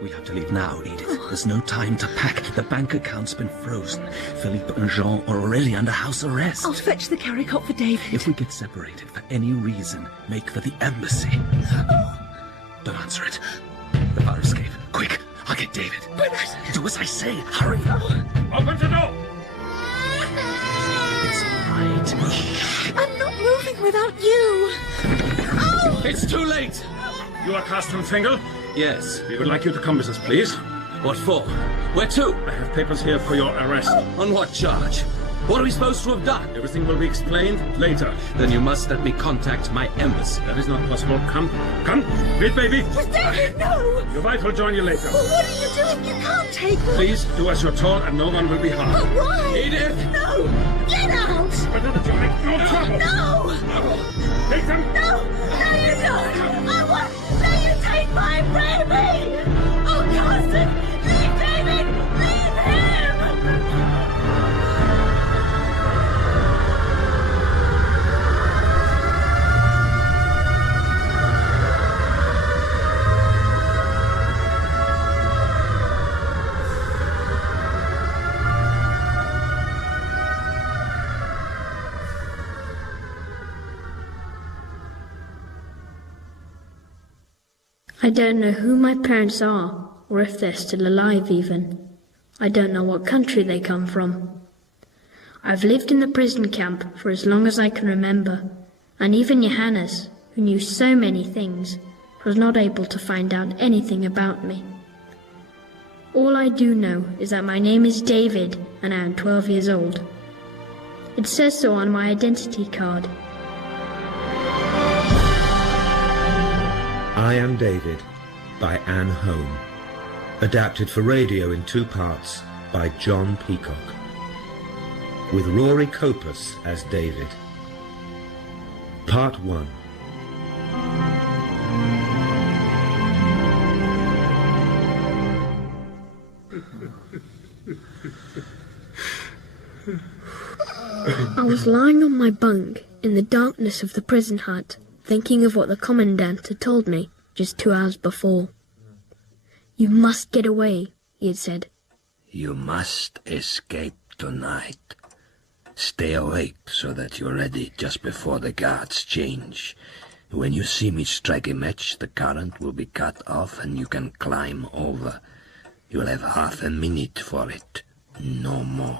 We have to leave now, Edith. There's no time to pack. The bank account's been frozen. Philippe and Jean are already under house arrest. I'll fetch the carry-cot for David. If we get separated for any reason, make for the embassy. Don't answer it. The fire escape. Quick, I'll get David. Do as I say. Hurry. Open the door! It's all right. I'm not moving without you. Oh! It's too late. You are Carsten Fengel? Yes. We would like you to come with us, please. What for? Where to? I have papers here for your arrest. On what charge? What are we supposed to have done? Everything will be explained later. Then you must let me contact my embassy. That is not possible. Come. Wait, baby. But David, no! Your wife will join you later. Well, what are you doing? You can't take me. Please do as you're told and no one will be harmed. But why? Edith! No! Get out! Better that you make no trouble. No! Take them. No! No, you don't! I won't let you take my baby! Oh, Carsten! Leave David! Leave him! I don't know who my parents are, or if they're still alive even. I don't know what country they come from. I've lived in the prison camp for as long as I can remember, and even Johannes, who knew so many things, was not able to find out anything about me. All I do know is that my name is David, and I am 12 years old. It says so on my identity card. I Am David by Anne Holm. Adapted for radio in 2 parts by John Peacock. With Rory Copus as David. Part 1. I was lying on my bunk in the darkness of the prison hut, thinking of what the commandant had told me just 2 hours before. You must get away, he had said. You must escape tonight. Stay awake so that you're ready just before the guards change. When you see me strike a match, the current will be cut off and you can climb over. You'll have half a minute for it, no more.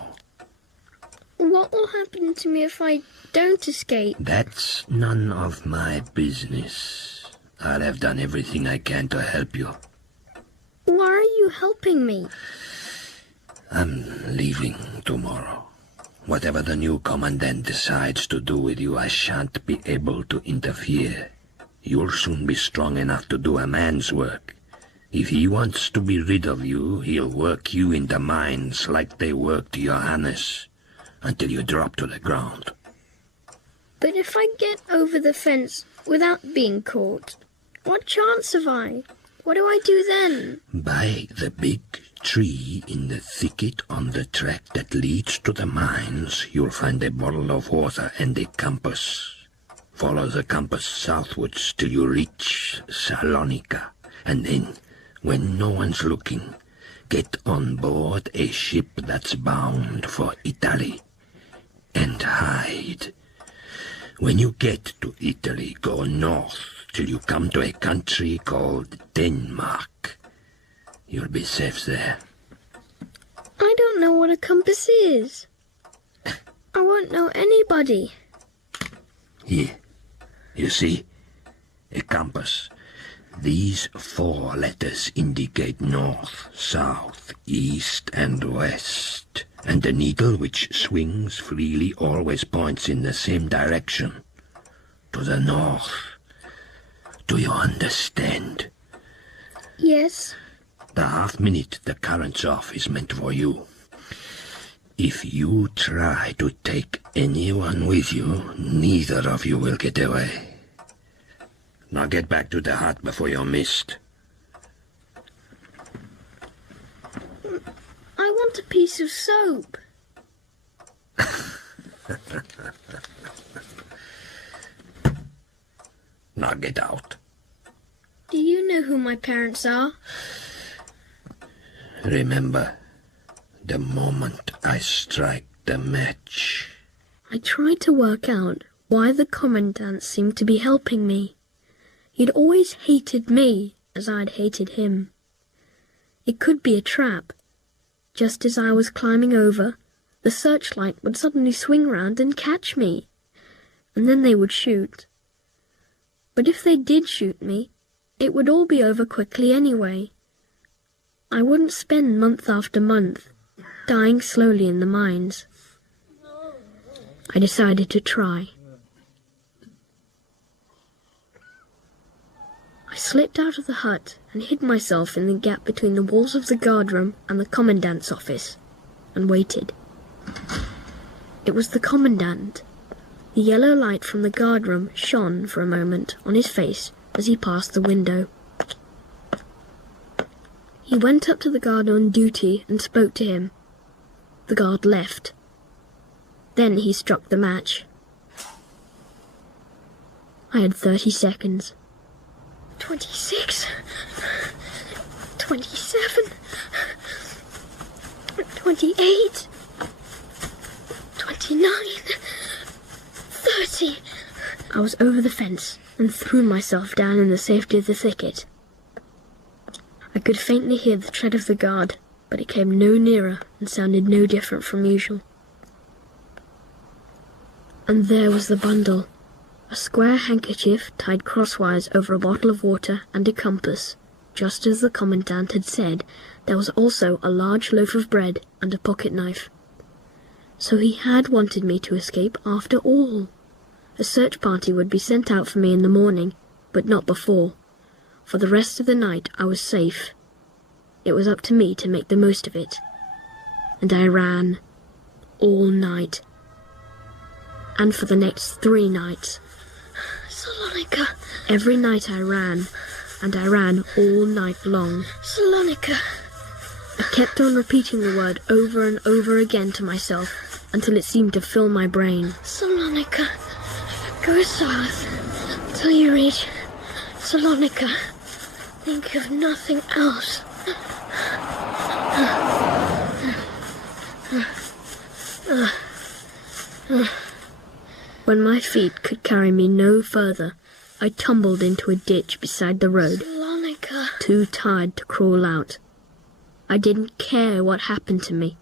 What will happen to me if I don't escape? That's none of my business. I'll have done everything I can to help you. Why are you helping me? I'm leaving tomorrow. Whatever the new commandant decides to do with you, I shan't be able to interfere. You'll soon be strong enough to do a man's work. If he wants to be rid of you, he'll work you in the mines like they worked Johannes, until you drop to the ground. But if I get over the fence without being caught, what chance have I? What do I do then? By the big tree in the thicket on the track that leads to the mines, you'll find a bottle of water and a compass. Follow the compass southwards till you reach Salonika, and then, when no one's looking, get on board a ship that's bound for Italy, and hide. When you get to Italy, go north till you come to a country called Denmark. You'll be safe there. I don't know what a compass is. I won't know anybody. Here, you see? A compass. These 4 letters indicate north, south, east, and west. And the needle, which swings freely, always points in the same direction. To the north. Do you understand? Yes. The half-minute the current's off is meant for you. If you try to take anyone with you, neither of you will get away. Now get back to the hut before you're missed. I want a piece of soap. Now get out. Do you know who my parents are? Remember, the moment I strike the match. I tried to work out why the Commandant seemed to be helping me. He'd always hated me as I'd hated him. It could be a trap. Just as I was climbing over, the searchlight would suddenly swing round and catch me, and then they would shoot. But if they did shoot me, it would all be over quickly anyway. I wouldn't spend month after month dying slowly in the mines. I decided to try. I slipped out of the hut and hid myself in the gap between the walls of the guardroom and the Commandant's office, and waited. It was the Commandant. The yellow light from the guardroom shone for a moment on his face as he passed the window. He went up to the guard on duty and spoke to him. The guard left. Then he struck the match. I had 30 seconds. 26, 27, 28, 29, 30. I was over the fence and threw myself down in the safety of the thicket. I could faintly hear the tread of the guard, but it came no nearer and sounded no different from usual. And there was the bundle. A square handkerchief tied crosswise over a bottle of water and a compass. Just as the Commandant had said, there was also a large loaf of bread and a pocket knife. So he had wanted me to escape after all. A search party would be sent out for me in the morning, but not before. For the rest of the night I was safe. It was up to me to make the most of it. And I ran. All night. And for the next 3 nights. Salonika. Every night I ran, and I ran all night long. Salonika. I kept on repeating the word over and over again to myself until it seemed to fill my brain. Salonika. Go south till you reach Salonika. Think of nothing else. When my feet could carry me no further, I tumbled into a ditch beside the road, Salonika. too tired to crawl out. I didn't care what happened to me.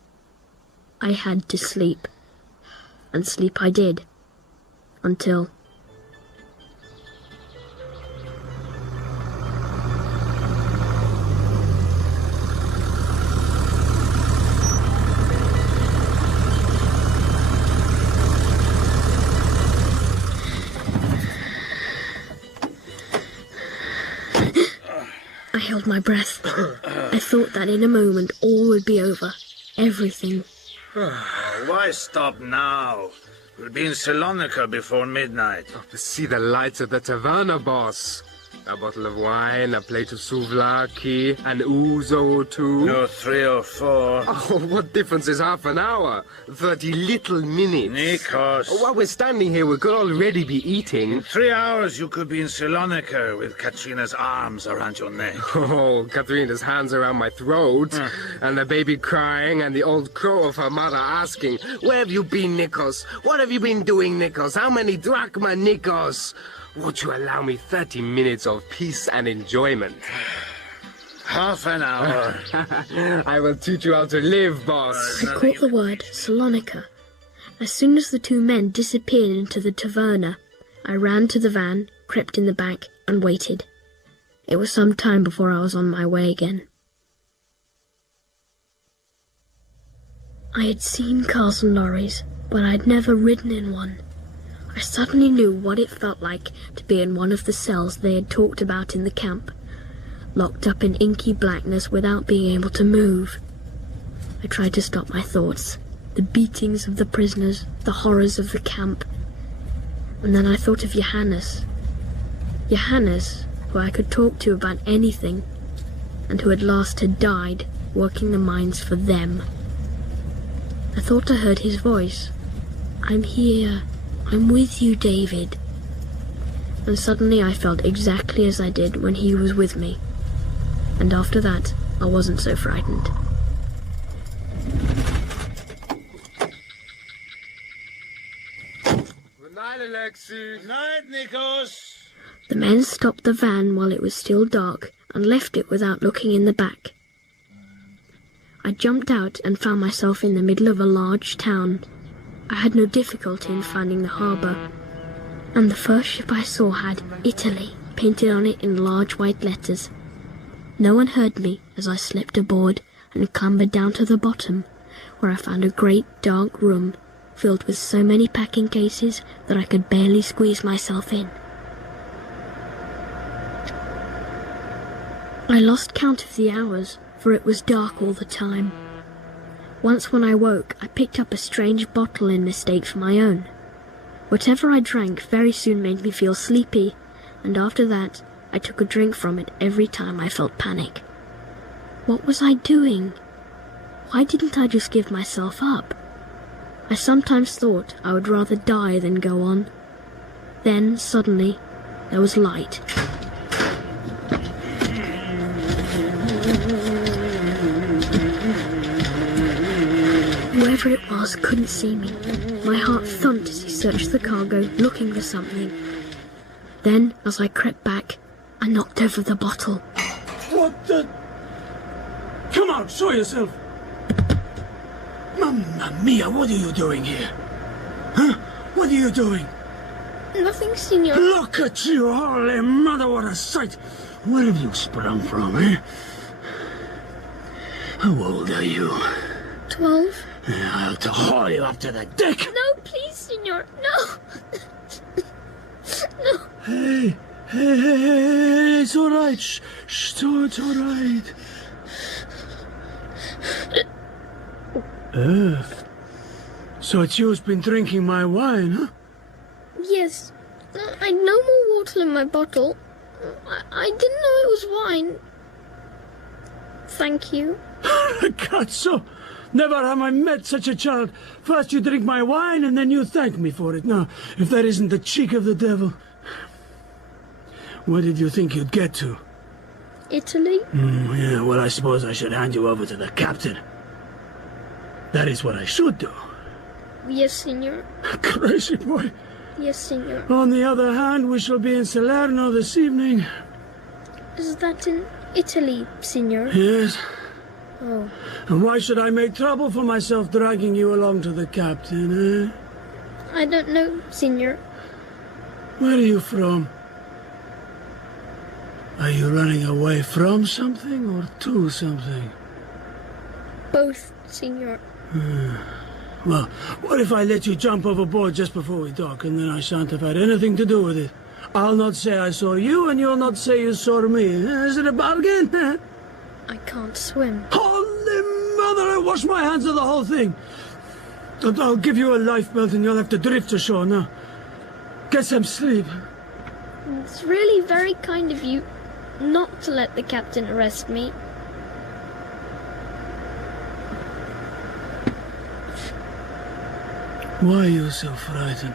I had to sleep. And sleep I did. Until... I held my breath. I thought that in a moment all would be over. Everything. Why stop now? We'll be in Salonika before midnight. To see the lights of the taverna, boss. A bottle of wine, a plate of souvlaki, an ouzo or two. No 3 or 4. Oh, what difference is half an hour? 30 little minutes. Nikos. While we're standing here, we could already be eating. In 3 hours, you could be in Salonika with Katrina's arms around your neck. Oh, Katrina's hands around my throat, and the baby crying, and the old crow of her mother asking, "Where have you been, Nikos? What have you been doing, Nikos? How many drachma, Nikos? Would you allow me 30 minutes of peace and enjoyment?" Half an hour. I will teach you how to live, boss. I caught the word Salonika. As soon as the 2 men disappeared into the taverna, I ran to the van, crept in the back, and waited. It was some time before I was on my way again. I had seen cars and lorries, but I had never ridden in one. I suddenly knew what it felt like to be in one of the cells they had talked about in the camp, locked up in inky blackness without being able to move. I tried to stop my thoughts, the beatings of the prisoners, the horrors of the camp. And then I thought of Johannes. Johannes, who I could talk to about anything, and who at last had died working the mines for them. I thought I heard his voice. "I'm here. I'm with you, David." And suddenly I felt exactly as I did when he was with me. And after that, I wasn't so frightened. Alexis. Good night, Nikos. The men stopped the van while it was still dark and left it without looking in the back. I jumped out and found myself in the middle of a large town. I had no difficulty in finding the harbour, and the first ship I saw had Italy painted on it in large white letters. No one heard me as I slipped aboard and clambered down to the bottom, where I found a great dark room filled with so many packing cases that I could barely squeeze myself in. I lost count of the hours, for it was dark all the time. Once when I woke, I picked up a strange bottle in mistake for my own. Whatever I drank very soon made me feel sleepy, and after that I took a drink from it every time I felt panic. What was I doing? Why didn't I just give myself up? I sometimes thought I would rather die than go on. Then, suddenly, there was light. Whoever it was couldn't see me. My heart thumped as he searched the cargo, looking for something. Then, as I crept back, I knocked over the bottle. What the... Come out, show yourself! Mamma mia, what are you doing here? Huh? What are you doing? Nothing, Signor. Look at you, holy mother, what a sight! Where have you sprung from, eh? How old are you? 12. I'll to haul you up to the deck! No, please, Signor, no! No. Hey, it's all right. Shh, it's all right. So it's you's been drinking my wine, huh? Yes. I'd no more water in my bottle. I didn't know it was wine. Thank you. Cazzo! Never have I met such a child. First you drink my wine and then you thank me for it. Now, if that isn't the cheek of the devil. Where did you think you'd get to? Italy? Yeah, well, I suppose I should hand you over to the captain. That is what I should do. Yes, Signor. Crazy boy. Yes, Signor. On the other hand, we shall be in Salerno this evening. Is that in Italy, Signor? Yes. Oh. And why should I make trouble for myself dragging you along to the captain, eh? I don't know, Signor. Where are you from? Are you running away from something or to something? Both, Signor. Well, what if I let you jump overboard just before we dock, and then I shan't have had anything to do with it? I'll not say I saw you, and you'll not say you saw me. Is it a bargain? I can't swim. Holy mother, I wash my hands of the whole thing. I'll give you a lifebelt and you'll have to drift ashore now. Get some sleep. It's really very kind of you not to let the captain arrest me. Why are you so frightened?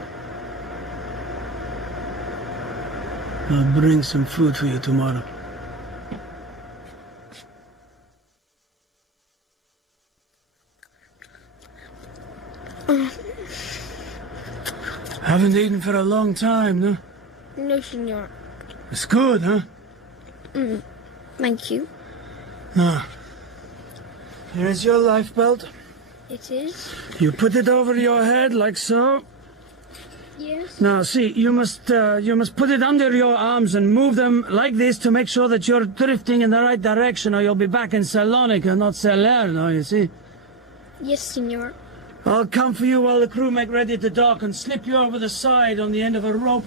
I'll bring some food for you tomorrow. Haven't eaten for a long time, no? No, Signor. It's good, huh? Thank you. Now, here's your life belt. It is? You put it over your head like so. Yes. Now, see, you must put it under your arms and move them like this to make sure that you're drifting in the right direction, or you'll be back in Salonika, not Salerno, you see. Yes, Signor. I'll come for you while the crew make ready to dock and slip you over the side on the end of a rope.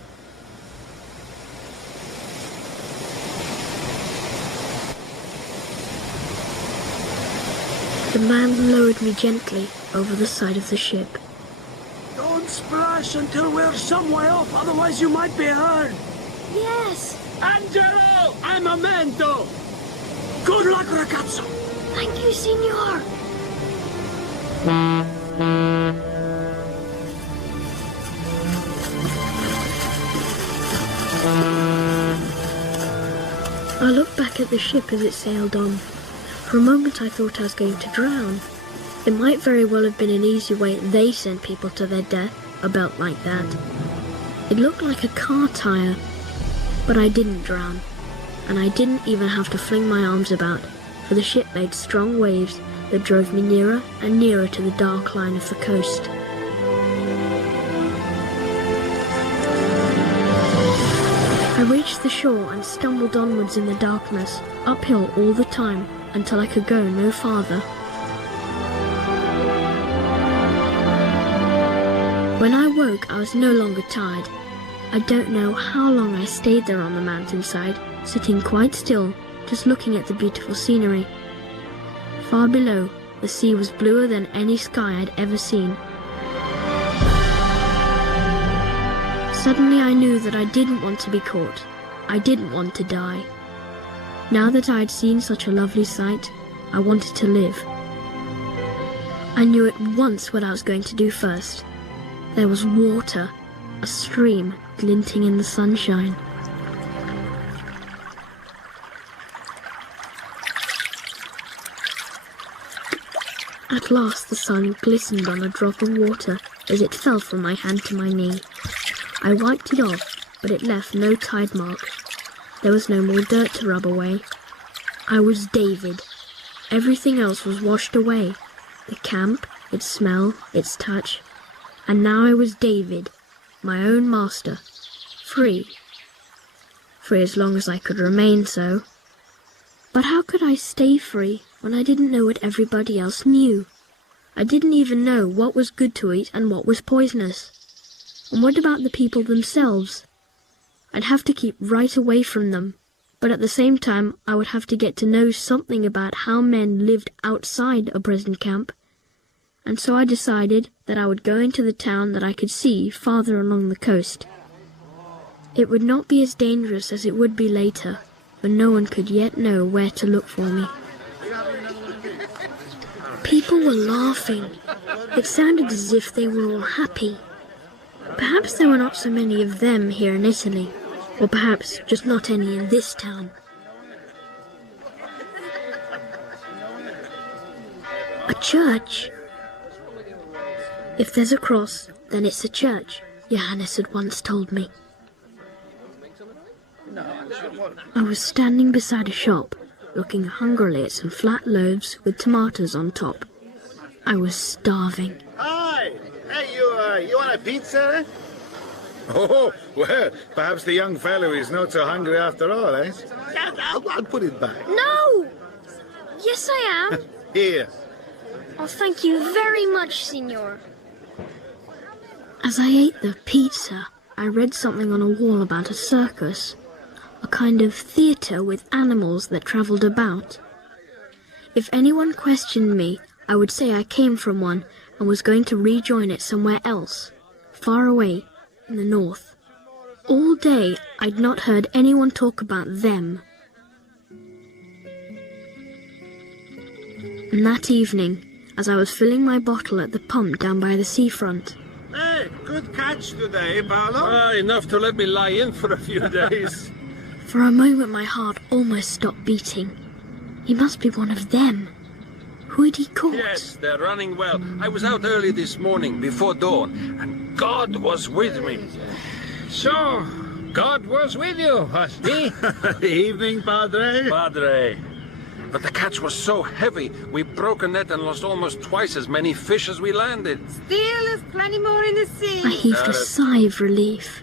The man lowered me gently over the side of the ship. Don't splash until we're some way off, otherwise you might be hurt. Yes! Angelo! I'm a mento! Good luck, ragazzo! Thank you, Signor! I looked back at the ship as it sailed on. For a moment I thought I was going to drown. It might very well have been an easy way they sent people to their death, a belt like that. It looked like a car tire, but I didn't drown, and I didn't even have to fling my arms about, for the ship made strong waves that drove me nearer and nearer to the dark line of the coast. I reached the shore and stumbled onwards in the darkness, uphill all the time, until I could go no farther. When I woke, I was no longer tired. I don't know how long I stayed there on the mountainside, sitting quite still, just looking at the beautiful scenery. Far below, the sea was bluer than any sky I'd ever seen. Suddenly I knew that I didn't want to be caught. I didn't want to die. Now that I had seen such a lovely sight, I wanted to live. I knew at once what I was going to do first. There was water, a stream glinting in the sunshine. At last the sun glistened on a drop of water as it fell from my hand to my knee. I wiped it off, but it left no tide marks. There was no more dirt to rub away. I was David. Everything else was washed away. The camp, its smell, its touch. And now I was David, my own master, free. Free as long as I could remain so. But how could I stay free when I didn't know what everybody else knew? I didn't even know what was good to eat and what was poisonous. And what about the people themselves? I'd have to keep right away from them, but at the same time I would have to get to know something about how men lived outside a prison camp. And so I decided that I would go into the town that I could see farther along the coast. It would not be as dangerous as it would be later, when no one could yet know where to look for me. People were laughing. It sounded as if they were all happy. Perhaps there were not so many of them here in Italy, or perhaps just not any in this town. A church? If there's a cross, then it's a church, Johannes had once told me. I was standing beside a shop, looking hungrily at some flat loaves with tomatoes on top. I was starving. Hi! Hey, you want a pizza, eh? Oh, well, perhaps the young fellow is not so hungry after all, eh? Yeah, I'll put it back. No! Yes, I am. Here. Oh, thank you very much, Signor. As I ate the pizza, I read something on a wall about a circus, a kind of theatre with animals that travelled about. If anyone questioned me, I would say I came from one and was going to rejoin it somewhere else, far away, in the north. All day, I'd not heard anyone talk about them. And that evening, as I was filling my bottle at the pump down by the seafront. Hey, good catch today, Paolo. Enough to let me lie in for a few days. For a moment my heart almost stopped beating. He must be one of them. Who had he caught? Yes, they're running well. I was out early this morning, before dawn, and God was with me. So, God was with you, Husky? Evening, Padre. Padre. But the catch was so heavy, we broke a net and lost almost twice as many fish as we landed. Still, there's plenty more in the sea. I heaved a sigh of relief.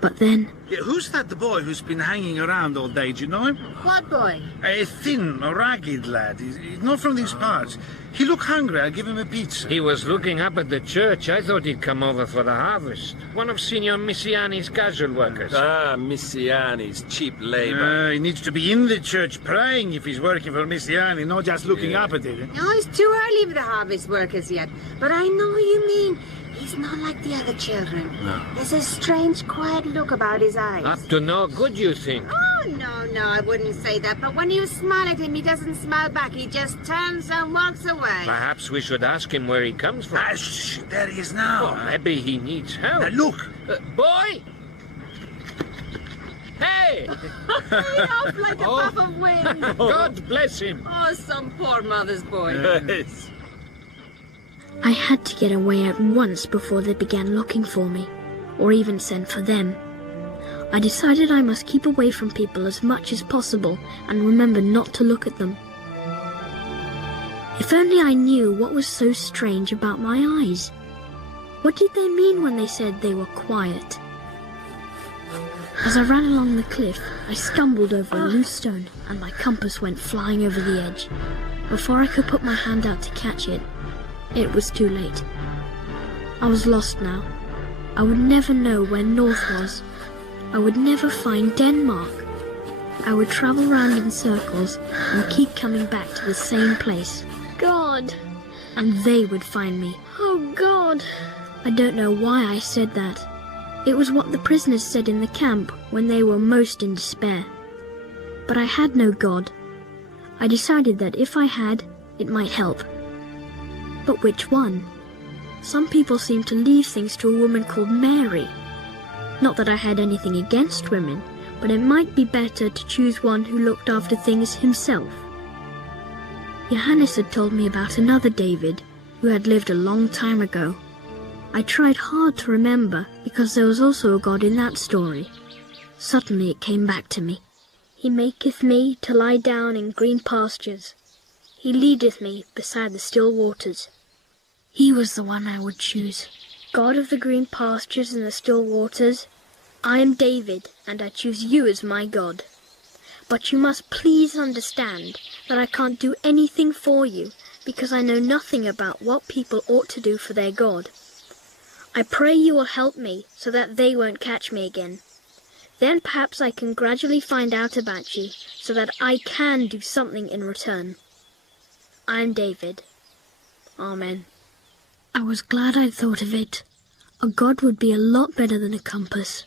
But then... Yeah, who's that boy who's been hanging around all day? Do you know him? What boy? A thin, ragged lad. He's not from these parts. He looked hungry. I'll give him a pizza. He was looking up at the church. I thought he'd come over for the harvest. One of Signor Missiani's casual workers. Ah, Missiani's cheap labor. He needs to be in the church praying if he's working for Missiani, not just looking up at it. No, it's too early for the harvest workers yet. But I know what you mean. He's not like the other children. No. There's a strange, quiet look about his eyes. Up to no good, you think? Oh, no, I wouldn't say that. But when you smile at him, he doesn't smile back. He just turns and walks away. Perhaps we should ask him where he comes from. Shh, there he is now. Oh, maybe he needs help. Now look. Boy! Hey! Off like a puff of wind. God bless him. Oh, some poor mother's boy. I had to get away at once before they began looking for me. or even send for them. I decided I must keep away from people as much as possible and remember not to look at them. If only I knew what was so strange about my eyes. What did they mean when they said they were quiet? As I ran along the cliff, I stumbled over a loose stone and my compass went flying over the edge. Before I could put my hand out to catch it, it was too late. I was lost now. I would never know where north was. I would never find Denmark. I would travel round in circles and keep coming back to the same place. God. And they would find me. Oh, God. I don't know why I said that. It was what the prisoners said in the camp when they were most in despair. But I had no God. I decided that if I had, it might help. But which one? Some people seem to leave things to a woman called Mary. Not that I had anything against women, but it might be better to choose one who looked after things himself. Johannes had told me about another David, who had lived a long time ago. I tried hard to remember, because there was also a God in that story. Suddenly it came back to me. He maketh me to lie down in green pastures. He leadeth me beside the still waters. He was the one I would choose. God of the green pastures and the still waters, I am David, and I choose you as my God. But you must please understand that I can't do anything for you, because I know nothing about what people ought to do for their God. I pray you will help me so that they won't catch me again. Then perhaps I can gradually find out about you so that I can do something in return. I am David. Amen. I was glad I'd thought of it. A God would be a lot better than a compass.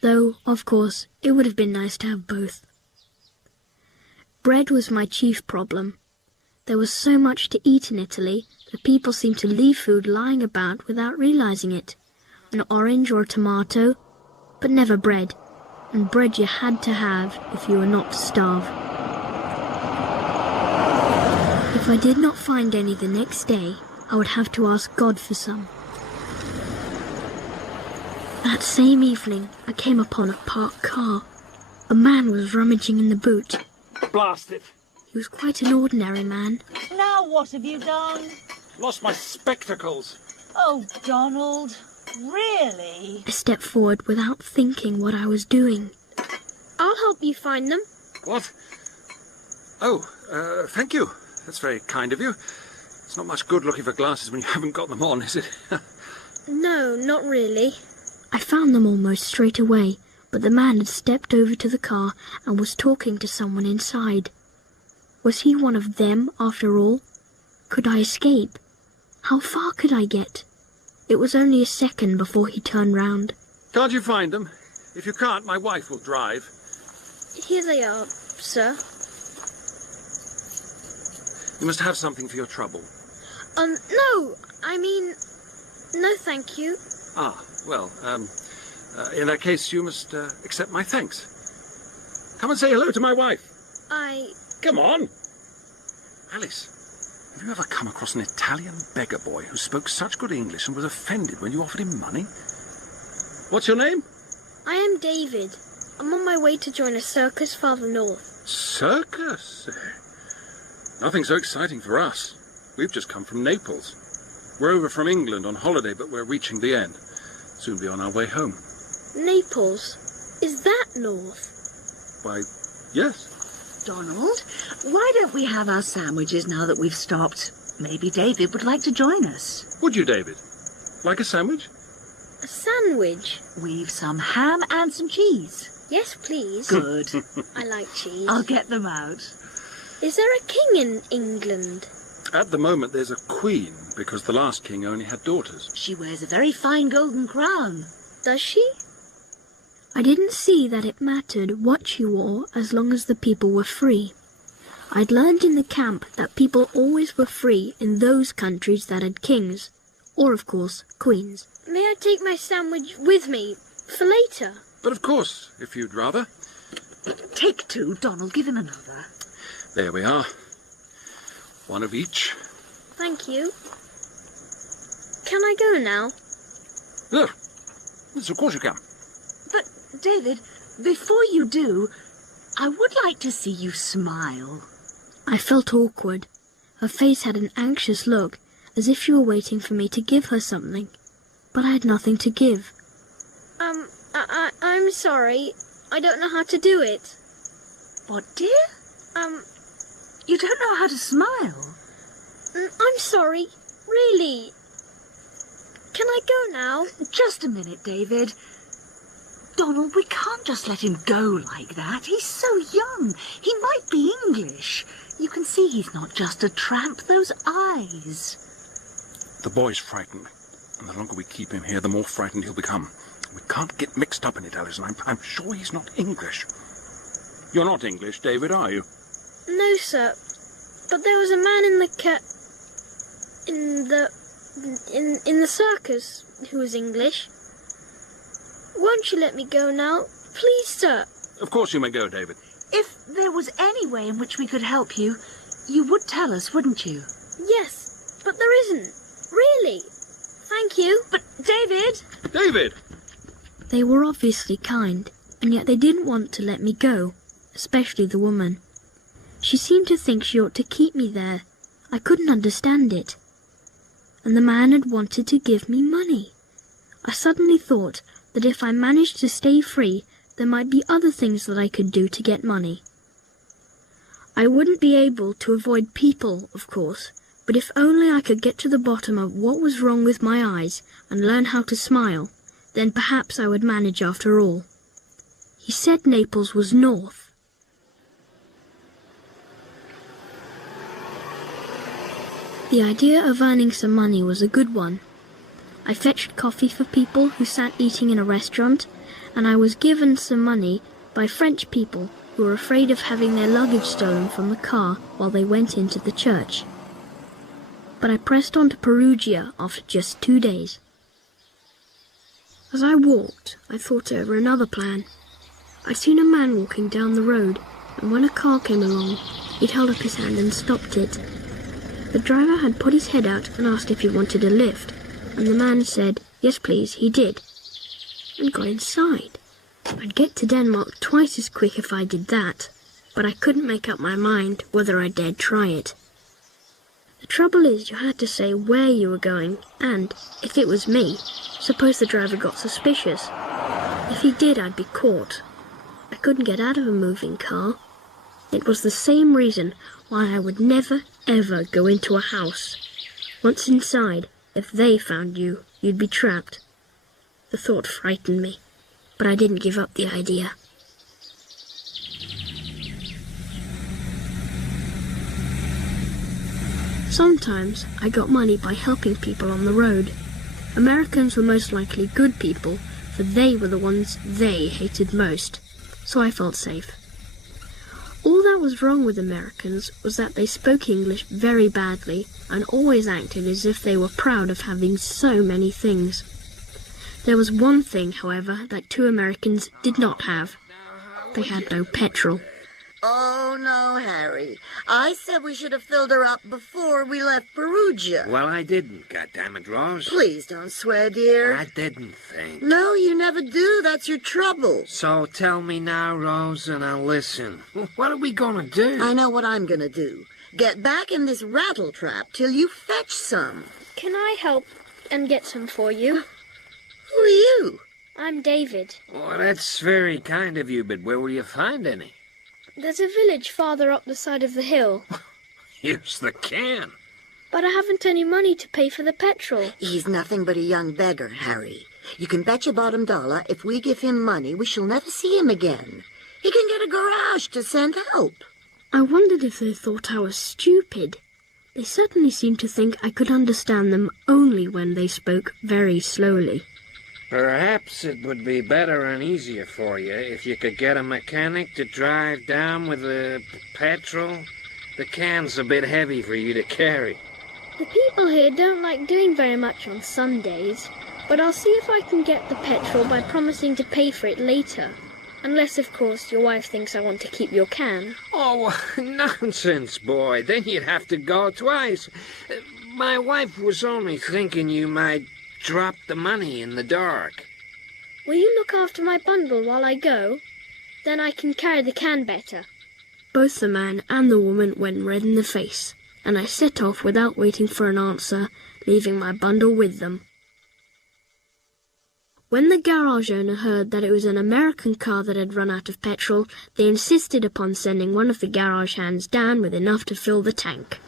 Though, of course, it would have been nice to have both. Bread was my chief problem. There was so much to eat in Italy that people seemed to leave food lying about without realizing it. An orange or a tomato, but never bread. And bread you had to have if you were not to starve. If I did not find any the next day, I would have to ask God for some. That same evening, I came upon a parked car. A man was rummaging in the boot. Blast it! He was quite an ordinary man. Now what have you done? Lost my spectacles. Oh, Donald, really? I stepped forward without thinking what I was doing. I'll help you find them. What? Oh, thank you. That's very kind of you. It's not much good looking for glasses when you haven't got them on, is it? No, not really. I found them almost straight away, but the man had stepped over to the car and was talking to someone inside. Was he one of them, after all? Could I escape? How far could I get? It was only a second before he turned round. Can't you find them? If you can't, my wife will drive. Here they are, sir. You must have something for your trouble. No, I mean, no thank you. Ah, well, in that case, you must accept my thanks. Come and say hello to my wife. Come on. Alice, have you ever come across an Italian beggar boy who spoke such good English and was offended when you offered him money? What's your name? I am David. I'm on my way to join a circus farther north. Circus? Nothing so exciting for us. We've just come from Naples. We're over from England on holiday, but we're reaching the end. Soon be on our way home. Naples? Is that north? Why, yes. Donald, why don't we have our sandwiches now that we've stopped? Maybe David would like to join us. Would you, David? Like a sandwich? A sandwich? We've some ham and some cheese. Yes, please. Good. I like cheese. I'll get them out. Is there a king in England? At the moment, there's a queen, because the last king only had daughters. She wears a very fine golden crown. Does she? I didn't see that it mattered what she wore as long as the people were free. I'd learned in the camp that people always were free in those countries that had kings, or of course, queens. May I take my sandwich with me for later? But of course, if you'd rather. Take two, Donald. Give him another. There we are. One of each. Thank you. Can I go now? Look, Yes, of course you can. But, David, before you do, I would like to see you smile. I felt awkward. Her face had an anxious look, as if she were waiting for me to give her something. But I had nothing to give. I'm sorry. I don't know how to do it. What, dear? You don't know how to smile? I'm sorry. Really. Can I go now? Just a minute, David. Donald, we can't just let him go like that. He's so young. He might be English. You can see he's not just a tramp. Those eyes. The boy's frightened. And the longer we keep him here, the more frightened he'll become. We can't get mixed up in it, Alison. I'm sure he's not English. You're not English, David, are you? No, sir. But there was a man in the circus who was English. Won't you let me go now? Please, sir. Of course you may go, David. If there was any way in which we could help you, you would tell us, wouldn't you? Yes, but there isn't. Really. Thank you. But, David! David! They were obviously kind, and yet they didn't want to let me go, especially the woman. She seemed to think she ought to keep me there. I couldn't understand it. And the man had wanted to give me money. I suddenly thought that if I managed to stay free, there might be other things that I could do to get money. I wouldn't be able to avoid people, of course, but if only I could get to the bottom of what was wrong with my eyes and learn how to smile, then perhaps I would manage after all. He said Naples was north. The idea of earning some money was a good one. I fetched coffee for people who sat eating in a restaurant, and I was given some money by French people who were afraid of having their luggage stolen from the car while they went into the church. But I pressed on to Perugia after just 2 days. As I walked, I thought over another plan. I'd seen a man walking down the road, and when a car came along, he'd held up his hand and stopped it. The driver had put his head out and asked if he wanted a lift, and the man said, yes please, he did, and got inside. I'd get to Denmark twice as quick if I did that, but I couldn't make up my mind whether I dared try it. The trouble is you had to say where you were going, and, if it was me, suppose the driver got suspicious. If he did, I'd be caught. I couldn't get out of a moving car. It was the same reason why I would never, ever go into a house. Once inside, if they found you, you'd be trapped. The thought frightened me, but I didn't give up the idea. Sometimes I got money by helping people on the road. Americans were most likely good people, for they were the ones they hated most, so I felt safe. All that was wrong with Americans was that they spoke English very badly and always acted as if they were proud of having so many things. There was one thing, however, that 2 Americans did not have. They had no petrol. Oh, no, Harry. I said we should have filled her up before we left Perugia. Well, I didn't, goddammit, Rose. Please don't swear, dear. I didn't think. No, you never do. That's your trouble. So tell me now, Rose, and I'll listen. What are we gonna do? I know what I'm gonna do. Get back in this rattle trap till you fetch some. Can I help and get some for you? Who are you? I'm David. Well, that's very kind of you, but where will you find any? There's a village farther up the side of the hill. Here's the can. But I haven't any money to pay for the petrol. He's nothing but a young beggar, Harry. You can bet your bottom dollar if we give him money, we shall never see him again. He can get a garage to send help. I wondered if they thought I was stupid. They certainly seemed to think I could understand them only when they spoke very slowly. Perhaps it would be better and easier for you if you could get a mechanic to drive down with the petrol. The can's a bit heavy for you to carry. The people here don't like doing very much on Sundays, but I'll see if I can get the petrol by promising to pay for it later. Unless, of course, your wife thinks I want to keep your can. Oh, nonsense, boy. Then you'd have to go twice. My wife was only thinking you might drop the money in the dark. Will you look after my bundle while I go? Then I can carry the can better. Both the man and the woman went red in the face, and I set off without waiting for an answer, leaving my bundle with them. When the garage owner heard that it was an American car that had run out of petrol, they insisted upon sending one of the garage hands down with enough to fill the tank.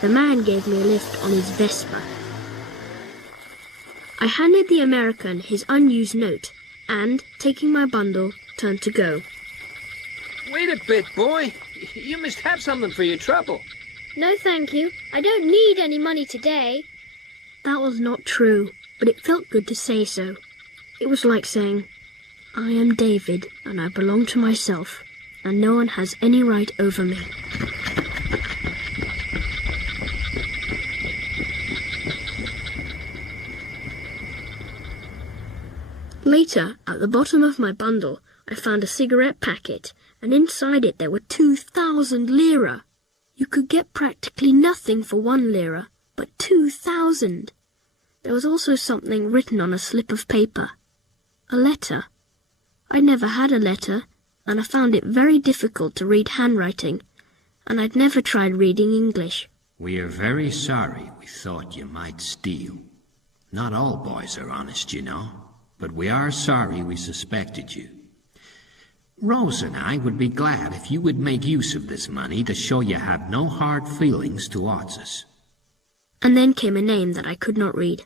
The man gave me a lift on his Vespa. I handed the American his unused note and, taking my bundle, turned to go. Wait a bit, boy. You must have something for your trouble. No, thank you. I don't need any money today. That was not true, but it felt good to say so. It was like saying, I am David, and I belong to myself, and no one has any right over me. Later, at the bottom of my bundle, I found a cigarette packet, and inside it there were 2,000 lira. You could get practically nothing for 1 lira, but 2,000. There was also something written on a slip of paper. A letter. I'd never had a letter, and I found it very difficult to read handwriting, and I'd never tried reading English. We are very sorry we thought you might steal. Not all boys are honest, you know, but we are sorry we suspected you. Rose and I would be glad if you would make use of this money to show you had no hard feelings towards us. And then came a name that I could not read.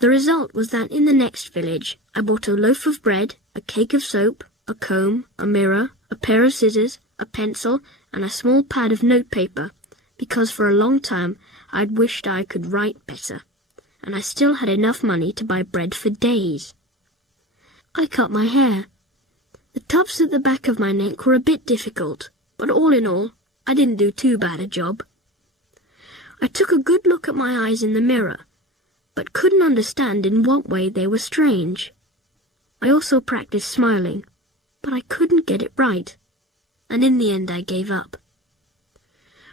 The result was that in the next village I bought a loaf of bread, a cake of soap, a comb, a mirror, a pair of scissors, a pencil, and a small pad of notepaper, because for a long time I'd wished I could write better, and I still had enough money to buy bread for days. I cut my hair. The tufts at the back of my neck were a bit difficult, but all in all, I didn't do too bad a job. I took a good look at my eyes in the mirror, but couldn't understand in what way they were strange. I also practiced smiling, but I couldn't get it right, and in the end I gave up.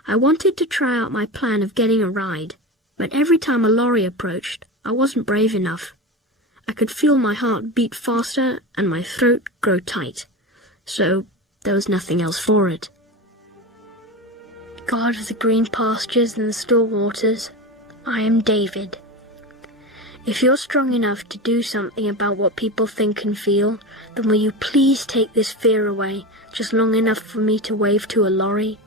I wanted to try out my plan of getting a ride, but every time a lorry approached, I wasn't brave enough. I could feel my heart beat faster and my throat grow tight, so there was nothing else for it. God of the green pastures and the still waters, I am David. If you're strong enough to do something about what people think and feel, then will you please take this fear away, just long enough for me to wave to a lorry?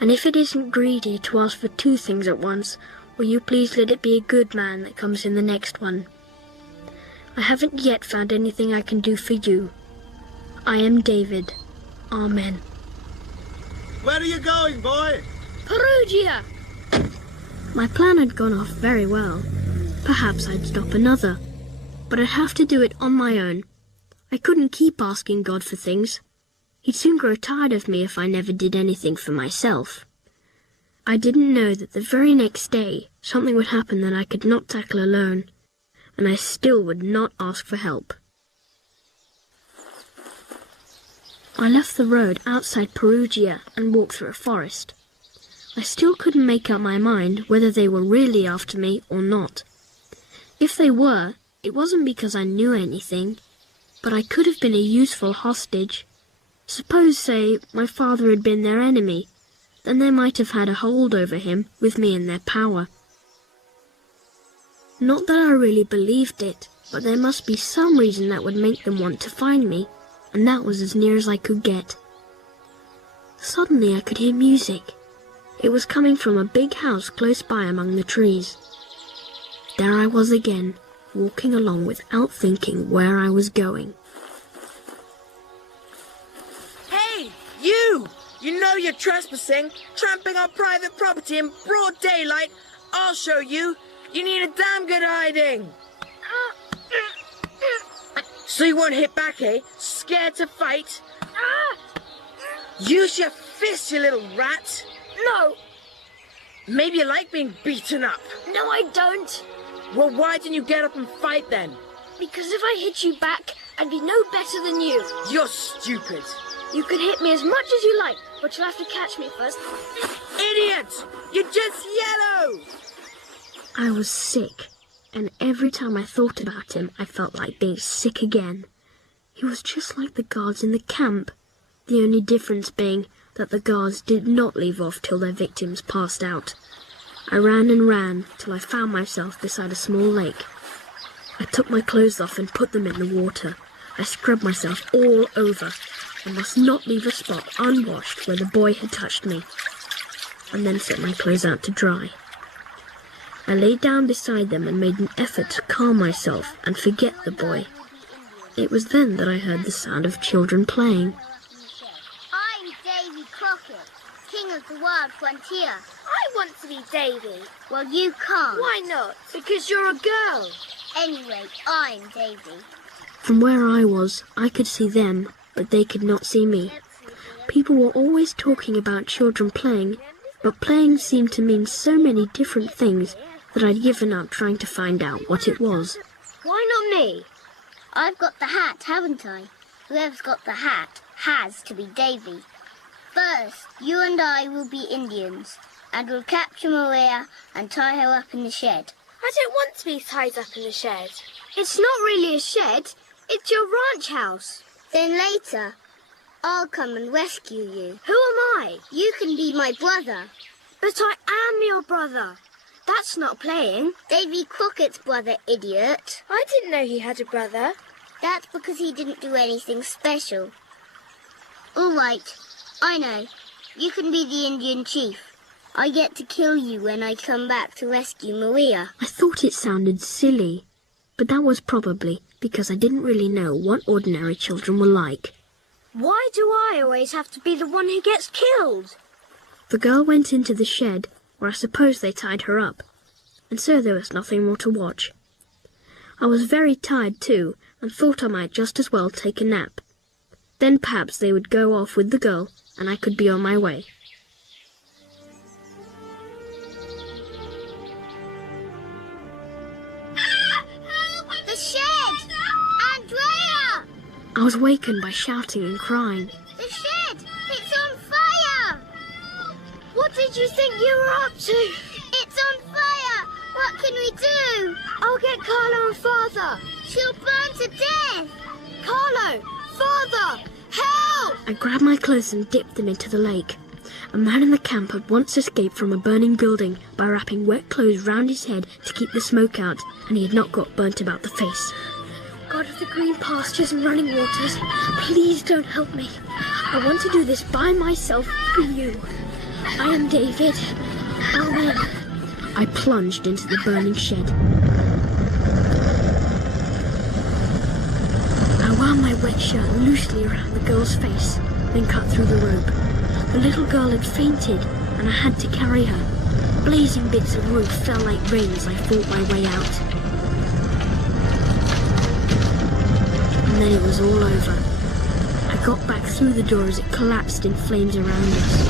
And if it isn't greedy to ask for 2 things at once, will you please let it be a good man that comes in the next one? I haven't yet found anything I can do for you. I am David. Amen. Where are you going, boy? Perugia! My plan had gone off very well. Perhaps I'd stop another, but I'd have to do it on my own. I couldn't keep asking God for things. He'd soon grow tired of me if I never did anything for myself. I didn't know that the very next day something would happen that I could not tackle alone, and I still would not ask for help. I left the road outside Perugia and walked through a forest. I still couldn't make up my mind whether they were really after me or not. If they were, it wasn't because I knew anything, but I could have been a useful hostage. Suppose, say, my father had been their enemy, then they might have had a hold over him with me in their power. Not that I really believed it, but there must be some reason that would make them want to find me, and that was as near as I could get. Suddenly I could hear music. It was coming from a big house close by among the trees. There I was again, walking along without thinking where I was going. Hey, you! You know you're trespassing, tramping on private property in broad daylight. I'll show you. You need a damn good hiding. So you won't hit back, eh? Scared to fight? Use your fists, you little rat. No. Maybe you like being beaten up. No, I don't. Well, why didn't you get up and fight then? Because if I hit you back, I'd be no better than you. You're stupid. You can hit me as much as you like, but you'll have to catch me first. Idiot! You're just yellow! I was sick, and every time I thought about him, I felt like being sick again. He was just like the guards in the camp, the only difference being that the guards did not leave off till their victims passed out. I ran and ran till I found myself beside a small lake. I took my clothes off and put them in the water. I scrubbed myself all over. I must not leave a spot unwashed where the boy had touched me, and then set my clothes out to dry. I lay down beside them and made an effort to calm myself and forget the boy. It was then that I heard the sound of children playing. I'm Davy Crockett, king of the wild frontier. I want to be Davy. Well, you can't. Why not? Because you're a girl. Anyway, I'm Davy. From where I was, I could see them, but they could not see me. People were always talking about children playing, but playing seemed to mean so many different things that I'd given up trying to find out what it was. Why not me? I've got the hat, haven't I? Whoever's got the hat has to be Davy. First, you and I will be Indians, and we'll capture Maria and tie her up in the shed. I don't want to be tied up in the shed. It's not really a shed. It's your ranch house. Then later, I'll come and rescue you. Who am I? You can be my brother. But I am your brother. That's not playing. Davy Crockett's brother, idiot. I didn't know he had a brother. That's because he didn't do anything special. All right, I know. You can be the Indian chief. I get to kill you when I come back to rescue Maria. I thought it sounded silly, but that was probably because I didn't really know what ordinary children were like. Why do I always have to be the one who gets killed? The girl went into the shed, where I suppose they tied her up, and so there was nothing more to watch. I was very tired too, and thought I might just as well take a nap. Then perhaps they would go off with the girl, and I could be on my way. The shed! Andrea! I was wakened by shouting and crying. The shed! It's on fire! What did you think you were up to? It's on fire! What can we do? I'll get Carlo and Father. She'll burn to death! Carlo! Father! Help! I grabbed my clothes and dipped them into the lake. A man in the camp had once escaped from a burning building by wrapping wet clothes round his head to keep the smoke out, and he had not got burnt about the face. God of the green pastures and running waters, please don't help me. I want to do this by myself for you. I am David. Amen. I plunged into the burning shed. I wound my wet shirt loosely around the girl's face, then cut through the rope. The little girl had fainted, and I had to carry her. Blazing bits of roof fell like rain as I fought my way out. And then it was all over. I got back through the door as it collapsed in flames around us.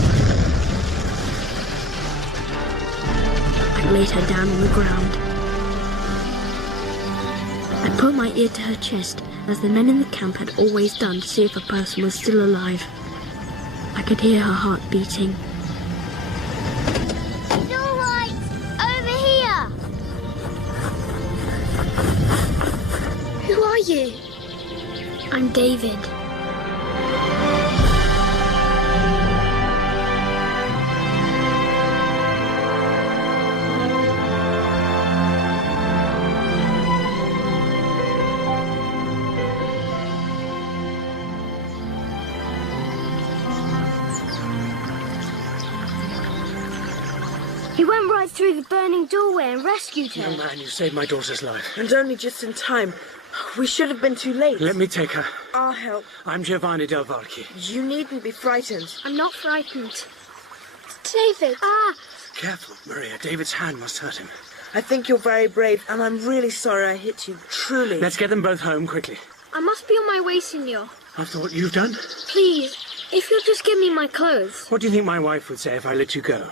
I laid her down on the ground. I put my ear to her chest, as the men in the camp had always done, to see if a person was still alive. I could hear her heart beating. It's all right! Over here! Who are you? I'm David. He went right through the burning doorway and rescued her. Young man, you saved my daughter's life. And only just in time. We should have been too late. Let me take her. I'll help. I'm Giovanni Del Varchi. You needn't be frightened. I'm not frightened. David. Careful, Maria. David's hand must hurt him. I think you're very brave, and I'm really sorry I hit you. Truly. Let's get them both home quickly. I must be on my way, Signor. After what you've done? Please, if you'll just give me my clothes. What do you think my wife would say if I let you go?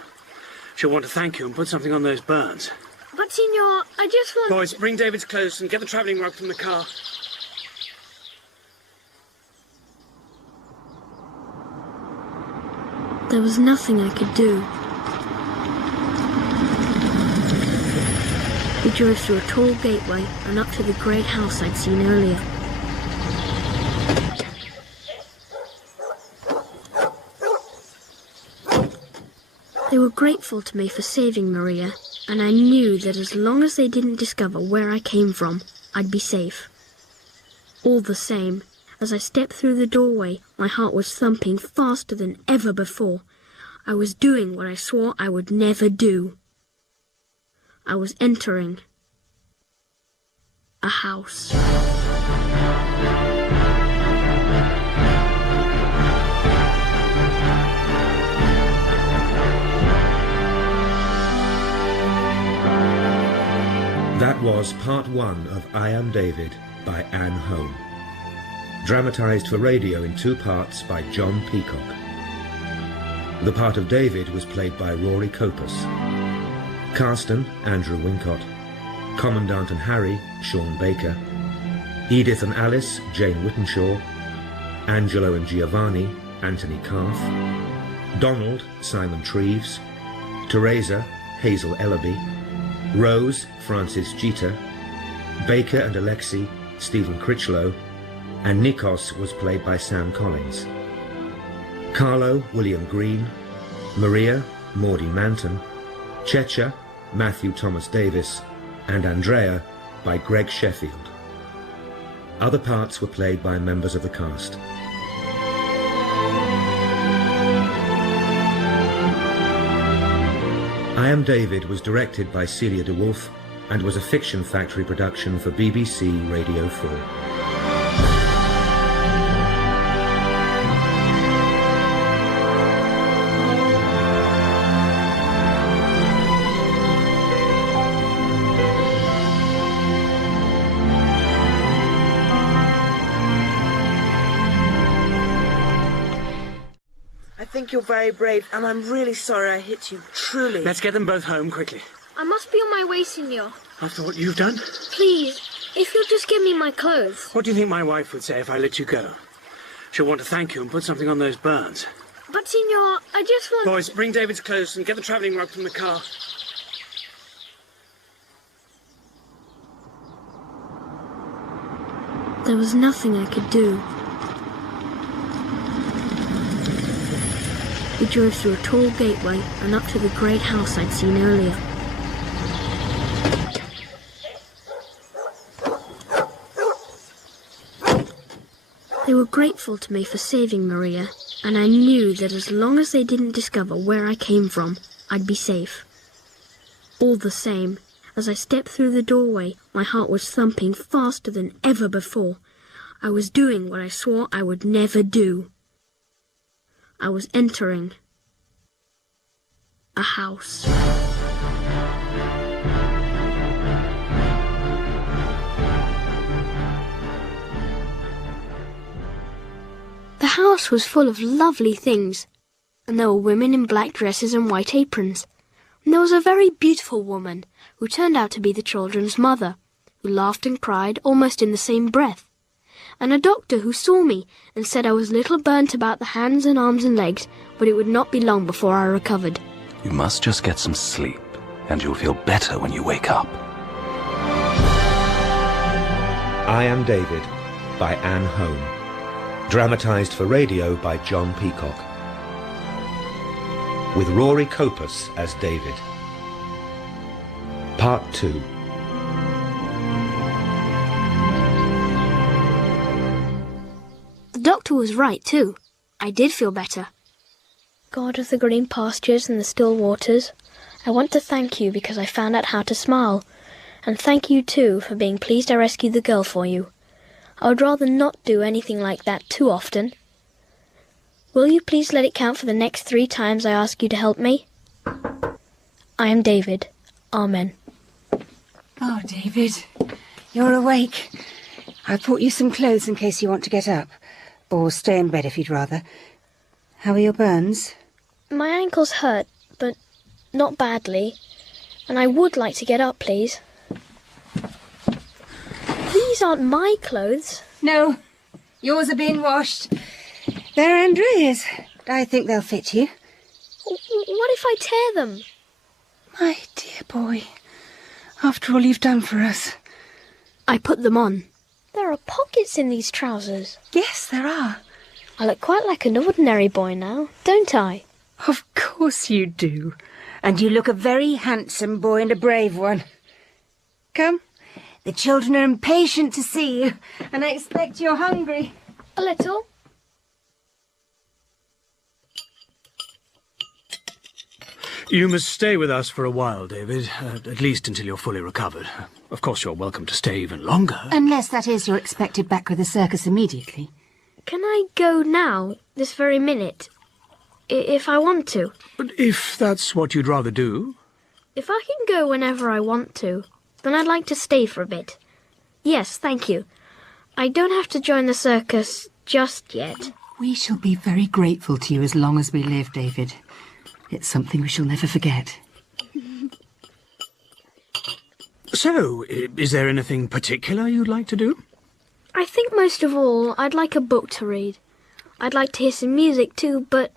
She'll want to thank you and put something on those burns. But, Signor, I just want... Boys, bring David's clothes and get the travelling rug from the car. There was nothing I could do. We drove through a tall gateway and up to the great house I'd seen earlier. They were grateful to me for saving Maria, and I knew that as long as they didn't discover where I came from, I'd be safe. All the same, as I stepped through the doorway, my heart was thumping faster than ever before. I was doing what I swore I would never do. I was entering a house. That was part 1 of I Am David by Anne Holm. Dramatised for radio in 2 parts by John Peacock. The part of David was played by Rory Copus. Carston, Andrew Wincott. Commandant and Harry, Sean Baker. Edith and Alice, Jane Whittenshaw. Angelo and Giovanni, Anthony Carth. Donald, Simon Treves. Teresa, Hazel Ellaby. Rose, Francis Jeter. Baker and Alexei, Stephen Critchlow. And Nikos was played by Sam Collins. Carlo, William Green. Maria, Maudie Manton. Checha, Matthew Thomas Davis. And Andrea by Greg Sheffield. Other parts were played by members of the cast. I Am David was directed by Celia de Wolf and was a Fiction Factory production for BBC Radio 4. I think you're very brave, and I'm really sorry I hit you, truly. Let's get them both home quickly. I must be on my way, Signor. After what you've done? Please, if you'll just give me my clothes. What do you think my wife would say if I let you go? She'll want to thank you and put something on those burns. But, Signor, I just want... Boys, bring David's clothes and get the travelling rug from the car. There was nothing I could do. We drove through a tall gateway and up to the great house I'd seen earlier. They were grateful to me for saving Maria, and I knew that as long as they didn't discover where I came from, I'd be safe. All the same, as I stepped through the doorway, my heart was thumping faster than ever before. I was doing what I swore I would never do. I was entering a house. The house was full of lovely things, and there were women in black dresses and white aprons. And there was a very beautiful woman, who turned out to be the children's mother, who laughed and cried almost in the same breath, and a doctor who saw me and said I was a little burnt about the hands and arms and legs, but it would not be long before I recovered. You must just get some sleep, and you'll feel better when you wake up. I Am David by Anne Holm. Dramatised for radio by John Peacock. With Rory Copus as David. Part 2. The doctor was right, too. I did feel better. God of the green pastures and the still waters, I want to thank you because I found out how to smile, and thank you, too, for being pleased I rescued the girl for you. I would rather not do anything like that too often. Will you please let it count for the next 3 times I ask you to help me? I am David. Amen. Oh, David, you're awake. I brought you some clothes in case you want to get up. Or stay in bed if you'd rather. How are your burns? My ankles hurt, but not badly. And I would like to get up, please. These aren't my clothes. No, yours are being washed. They're Andrea's. I think they'll fit you. What if I tear them? My dear boy, After all you've done for us. I put them on. There are pockets in these trousers. Yes, there are. I look quite like an ordinary boy now, don't I? Of course you do. And you look a very handsome boy and a brave one. Come. The children are impatient to see you, and I expect you're hungry. A little. You must stay with us for a while, David, at least until you're fully recovered. Of course, you're welcome to stay even longer. Unless, that is, you're expected back with the circus immediately. Can I go now, this very minute? If I want to. But if that's what you'd rather do. If I can go whenever I want to, then I'd like to stay for a bit. Yes, thank you. I don't have to join the circus just yet. We shall be very grateful to you as long as we live, David. It's something we shall never forget. So, is there anything particular you'd like to do? I think most of all, I'd like a book to read. I'd like to hear some music too, but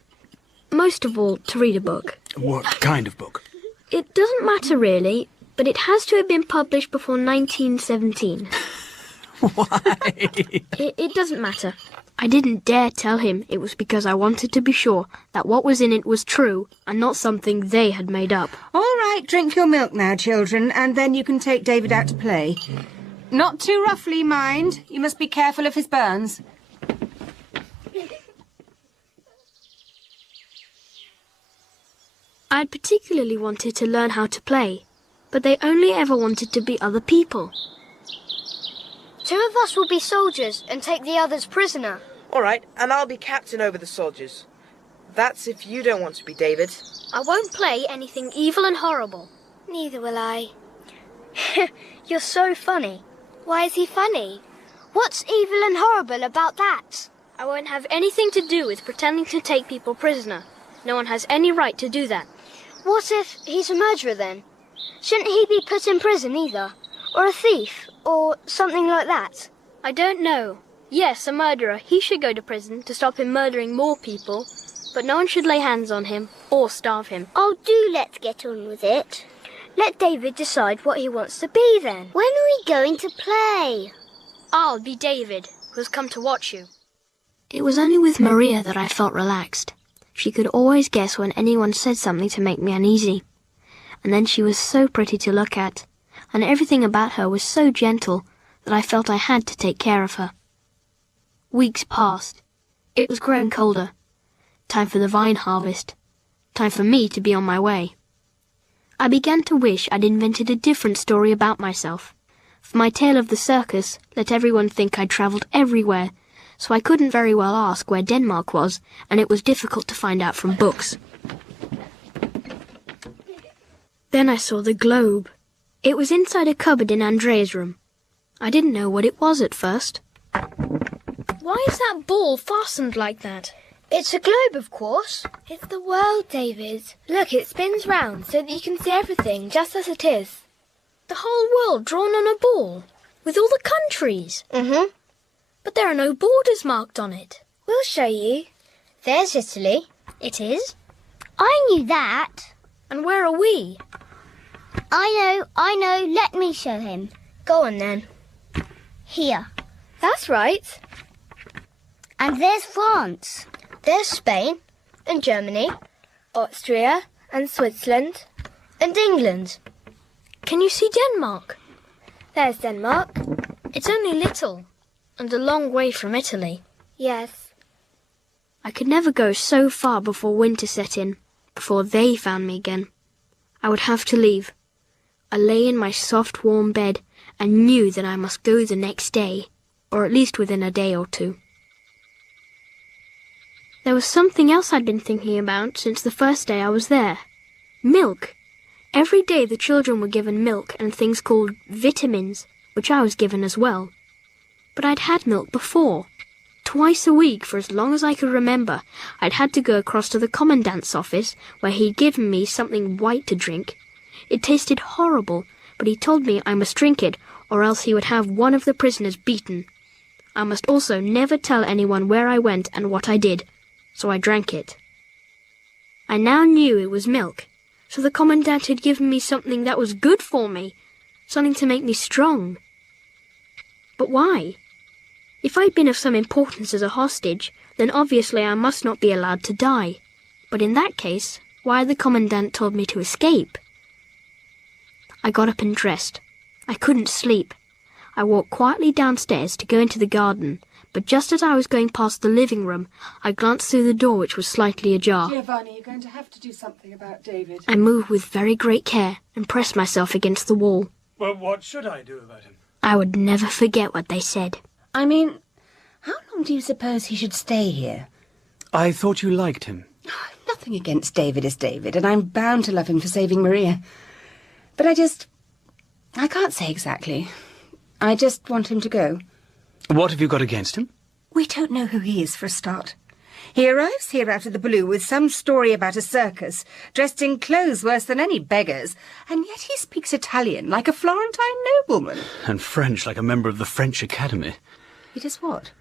most of all, to read a book. What kind of book? It doesn't matter really, but it has to have been published before 1917. Why? It doesn't matter. I didn't dare tell him it was because I wanted to be sure that what was in it was true and not something they had made up. All right, drink your milk now, children, and then you can take David out to play. Not too roughly, mind. You must be careful of his burns. I'd particularly wanted to learn how to play, but they only ever wanted to be other people. 2 of us will be soldiers and take the others prisoner. All right, and I'll be captain over the soldiers. That's if you don't want to be David. I won't play anything evil and horrible. Neither will I. You're so funny. Why is he funny? What's evil and horrible about that? I won't have anything to do with pretending to take people prisoner. No one has any right to do that. What if he's a murderer then? Shouldn't he be put in prison either? Or a thief? Or something like that? I don't know. Yes, a murderer. He should go to prison to stop him murdering more people. But no one should lay hands on him or starve him. Oh, do let's get on with it. Let David decide what he wants to be then. When are we going to play? I'll be David, who's come to watch you. It was only with Maria that I felt relaxed. She could always guess when anyone said something to make me uneasy. And then she was so pretty to look at, and everything about her was so gentle that I felt I had to take care of her. Weeks passed. It was growing colder. Time for the vine harvest. Time for me to be on my way. I began to wish I'd invented a different story about myself. For my tale of the circus let everyone think I'd travelled everywhere, so I couldn't very well ask where Denmark was, and it was difficult to find out from books. Then I saw the globe. It was inside a cupboard in Andrea's room. I didn't know what it was at first. Why is that ball fastened like that? It's a globe, of course. It's the world, David. Look, it spins round so that you can see everything just as it is. The whole world drawn on a ball, with all the countries. Mm-hmm. But there are no borders marked on it. We'll show you. There's Italy. It is? I knew that. And where are we? I know. Let me show him. Go on then. Here. That's right. And there's France. There's Spain and Germany, Austria and Switzerland and England. Can you see Denmark? There's Denmark. It's only little, and a long way from Italy. Yes. I could never go so far before winter set in, before they found me again. I would have to leave. I lay in my soft, warm bed and knew that I must go the next day, or at least within a day or two. There was something else I'd been thinking about since the first day I was there. Milk. Every day the children were given milk and things called vitamins, which I was given as well. But I'd had milk before. Twice a week for as long as I could remember, I'd had to go across to the commandant's office, where he'd given me something white to drink. It tasted horrible, but he told me I must drink it, or else he would have one of the prisoners beaten. I must also never tell anyone where I went and what I did, so I drank it. I now knew it was milk, so the commandant had given me something that was good for me, something to make me strong. But why? If I'd been of some importance as a hostage, then obviously I must not be allowed to die. But in that case, why had the Commandant told me to escape? I got up and dressed. I couldn't sleep. I walked quietly downstairs to go into the garden, but just as I was going past the living room, I glanced through the door, which was slightly ajar. Giovanni, you're going to have to do something about David. I moved with very great care and pressed myself against the wall. Well, what should I do about him? I would never forget what they said. I mean, how long do you suppose he should stay here? I thought you liked him. Nothing against David is David, and I'm bound to love him for saving Maria. But I can't say exactly. I just want him to go. What have you got against him? We don't know who he is, for a start. He arrives here out of the blue with some story about a circus, dressed in clothes worse than any beggar's, and yet he speaks Italian like a Florentine nobleman. And French like a member of the French Academy. He does what?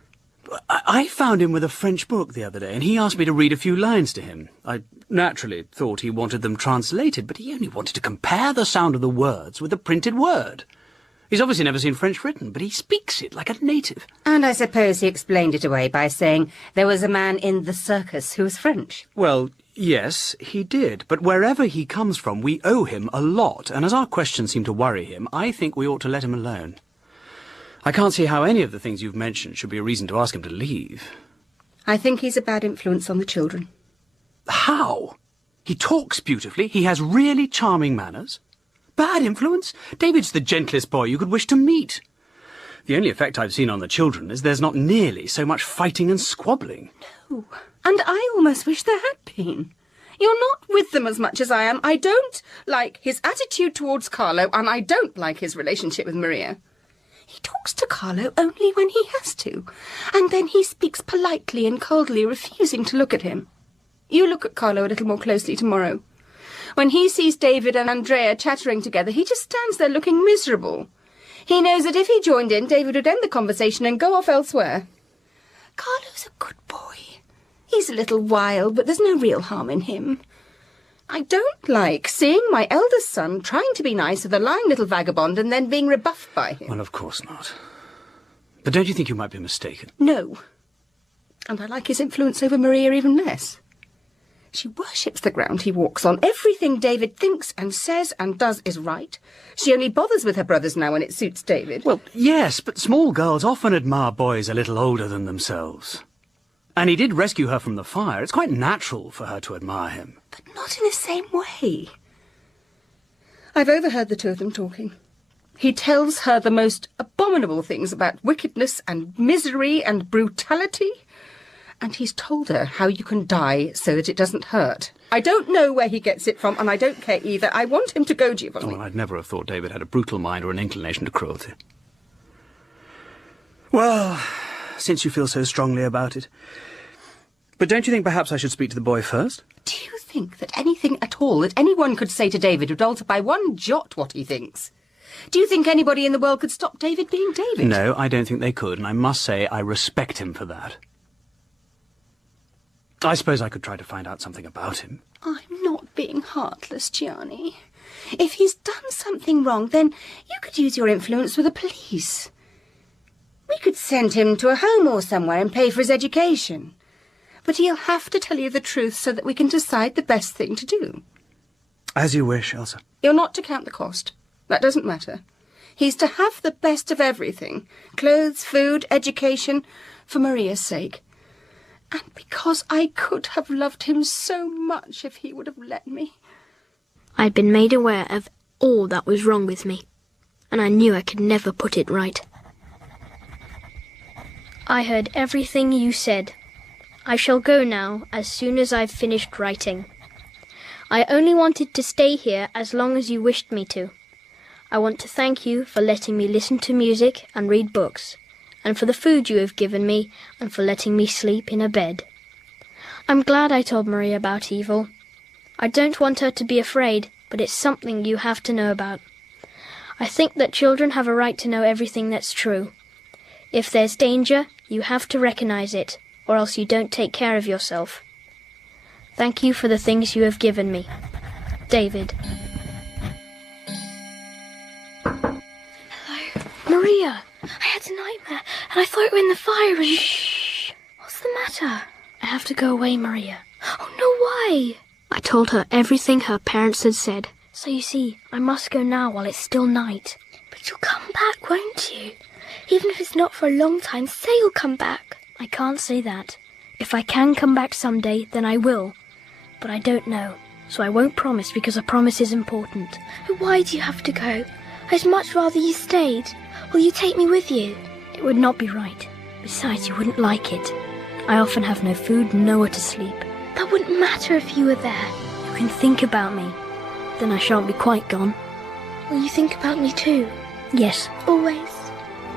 I found him with a French book the other day, and he asked me to read a few lines to him. I naturally thought he wanted them translated, but he only wanted to compare the sound of the words with the printed word. He's obviously never seen French written, but he speaks it like a native. And I suppose he explained it away by saying there was a man in the circus who was French. Well, yes, he did. But wherever he comes from, we owe him a lot. And as our questions seem to worry him, I think we ought to let him alone. I can't see how any of the things you've mentioned should be a reason to ask him to leave. I think he's a bad influence on the children. How? He talks beautifully. He has really charming manners. Bad influence? David's the gentlest boy you could wish to meet. The only effect I've seen on the children is there's not nearly so much fighting and squabbling. No, and I almost wish there had been. You're not with them as much as I am. I don't like his attitude towards Carlo, and I don't like his relationship with Maria. He talks to Carlo only when he has to, and then he speaks politely and coldly, refusing to look at him. You look at Carlo a little more closely tomorrow. When he sees David and Andrea chattering together, he just stands there looking miserable. He knows that if he joined in, David would end the conversation and go off elsewhere. Carlo's a good boy. He's a little wild, but there's no real harm in him. I don't like seeing my eldest son trying to be nice with a lying little vagabond and then being rebuffed by him. Well, of course not. But don't you think you might be mistaken? No. And I like his influence over Maria even less. She worships the ground he walks on. Everything David thinks and says and does is right. She only bothers with her brothers now when it suits David. Well, yes, but small girls often admire boys a little older than themselves. And he did rescue her from the fire. It's quite natural for her to admire him. But not in the same way. I've overheard the two of them talking. He tells her the most abominable things about wickedness and misery and brutality. And he's told her how you can die so that it doesn't hurt. I don't know where he gets it from, and I don't care either. I want him to go, Giovanni. Well, I'd never have thought David had a brutal mind or an inclination to cruelty. Well, since you feel so strongly about it. But don't you think perhaps I should speak to the boy first? Do you think that anything at all that anyone could say to David would alter by one jot what he thinks? Do you think anybody in the world could stop David being David? No, I don't think they could, and I must say I respect him for that. I suppose I could try to find out something about him. I'm not being heartless, Gianni. If he's done something wrong, then you could use your influence with the police. We could send him to a home or somewhere and pay for his education. But he'll have to tell you the truth so that we can decide the best thing to do. As you wish, Elsa. You're not to count the cost. That doesn't matter. He's to have the best of everything. Clothes, food, education, for Maria's sake. And because I could have loved him so much if he would have let me. I'd been made aware of all that was wrong with me, and I knew I could never put it right. I heard everything you said. I shall go now as soon as I've finished writing. I only wanted to stay here as long as you wished me to. I want to thank you for letting me listen to music and read books, and for the food you have given me, and for letting me sleep in a bed. I'm glad I told Maria about evil. I don't want her to be afraid, but it's something you have to know about. I think that children have a right to know everything that's true. If there's danger, you have to recognize it, or else you don't take care of yourself. Thank you for the things you have given me. David. Maria, I had a nightmare, and I thought you were in the fire and... Shh! What's the matter? I have to go away, Maria. Oh, no, why? I told her everything her parents had said. So you see, I must go now while it's still night. But you'll come back, won't you? Even if it's not for a long time, say you'll come back. I can't say that. If I can come back someday, then I will. But I don't know, so I won't promise because a promise is important. But why do you have to go? I'd much rather you stayed. Will you take me with you? It would not be right. Besides, you wouldn't like it. I often have no food and nowhere to sleep. That wouldn't matter if you were there. You can think about me. Then I shan't be quite gone. Will you think about me too? Yes. Always?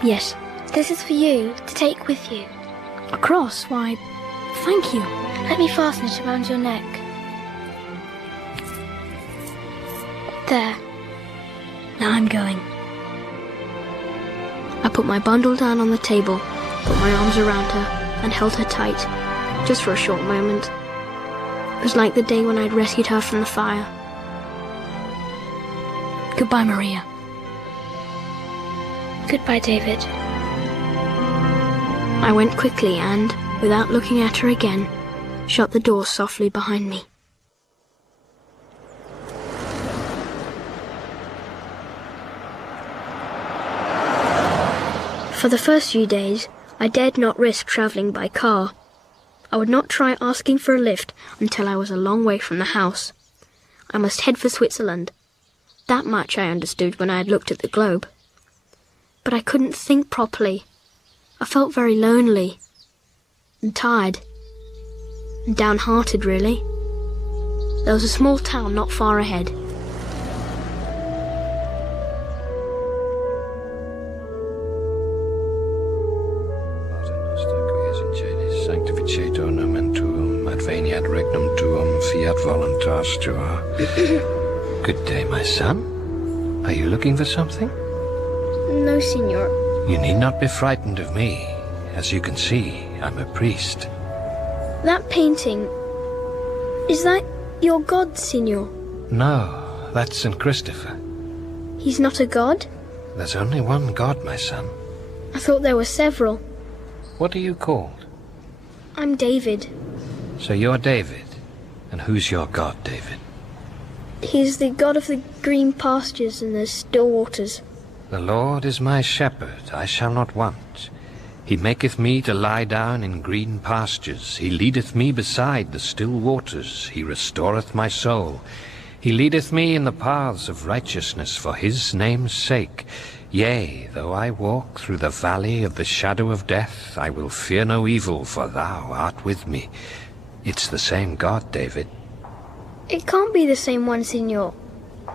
Yes. This is for you, to take with you. A cross? Why, thank you. Let me fasten it around your neck. There. Now I'm going. I put my bundle down on the table, put my arms around her, and held her tight, just for a short moment. It was like the day when I'd rescued her from the fire. Goodbye, Maria. Goodbye, David. I went quickly and, without looking at her again, shut the door softly behind me. For the first few days, I dared not risk travelling by car. I would not try asking for a lift until I was a long way from the house. I must head for Switzerland. That much I understood when I had looked at the globe. But I couldn't think properly. I felt very lonely and tired and downhearted, really. There was a small town not far ahead. Sanctificetur nomen tuum, adveniat regnum tuum, fiat voluntas tua. Good day, my son. Are you looking for something? No, Signor. You need not be frightened of me. As you can see, I'm a priest. That painting... is that your god, Signor? No, that's St. Christopher. He's not a god? There's only one god, my son. I thought there were several. What are you called? I'm David. So you're David. And who's your god, David? He's the god of the green pastures and the still waters. The Lord is my shepherd, I shall not want. He maketh me to lie down in green pastures. He leadeth me beside the still waters. He restoreth my soul. He leadeth me in the paths of righteousness for his name's sake. Yea, though I walk through the valley of the shadow of death, I will fear no evil, for thou art with me. It's the same God, David. It can't be the same one, Signor.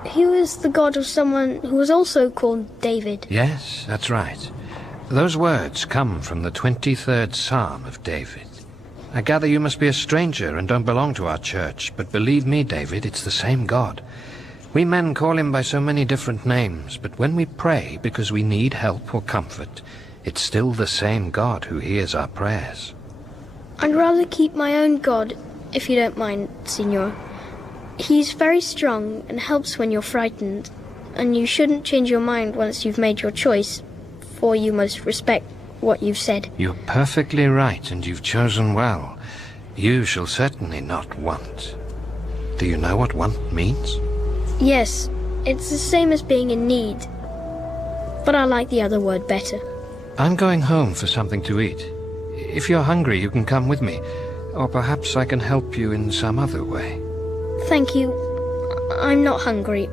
He was the god of someone who was also called David. Yes, that's right. Those words come from the 23rd Psalm of David. I gather you must be a stranger and don't belong to our church, but believe me, David, it's the same God. We men call him by so many different names, but when we pray because we need help or comfort, it's still the same God who hears our prayers. I'd rather keep my own god, if you don't mind, Signor. He's very strong and helps when you're frightened, and you shouldn't change your mind once you've made your choice, for you must respect what you've said. You're perfectly right, and you've chosen well. You shall certainly not want. Do you know what want means? Yes, it's the same as being in need, but I like the other word better. I'm going home for something to eat. If you're hungry, you can come with me, or perhaps I can help you in some other way. Thank you. I'm not hungry,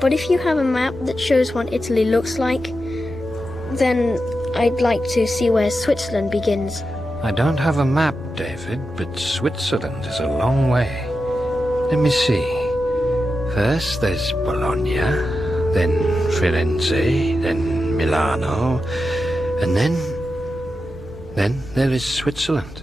but if you have a map that shows what Italy looks like, then I'd like to see where Switzerland begins. I don't have a map, David, but Switzerland is a long way. Let me see. First there's Bologna, then Firenze, then Milano, and then there is Switzerland.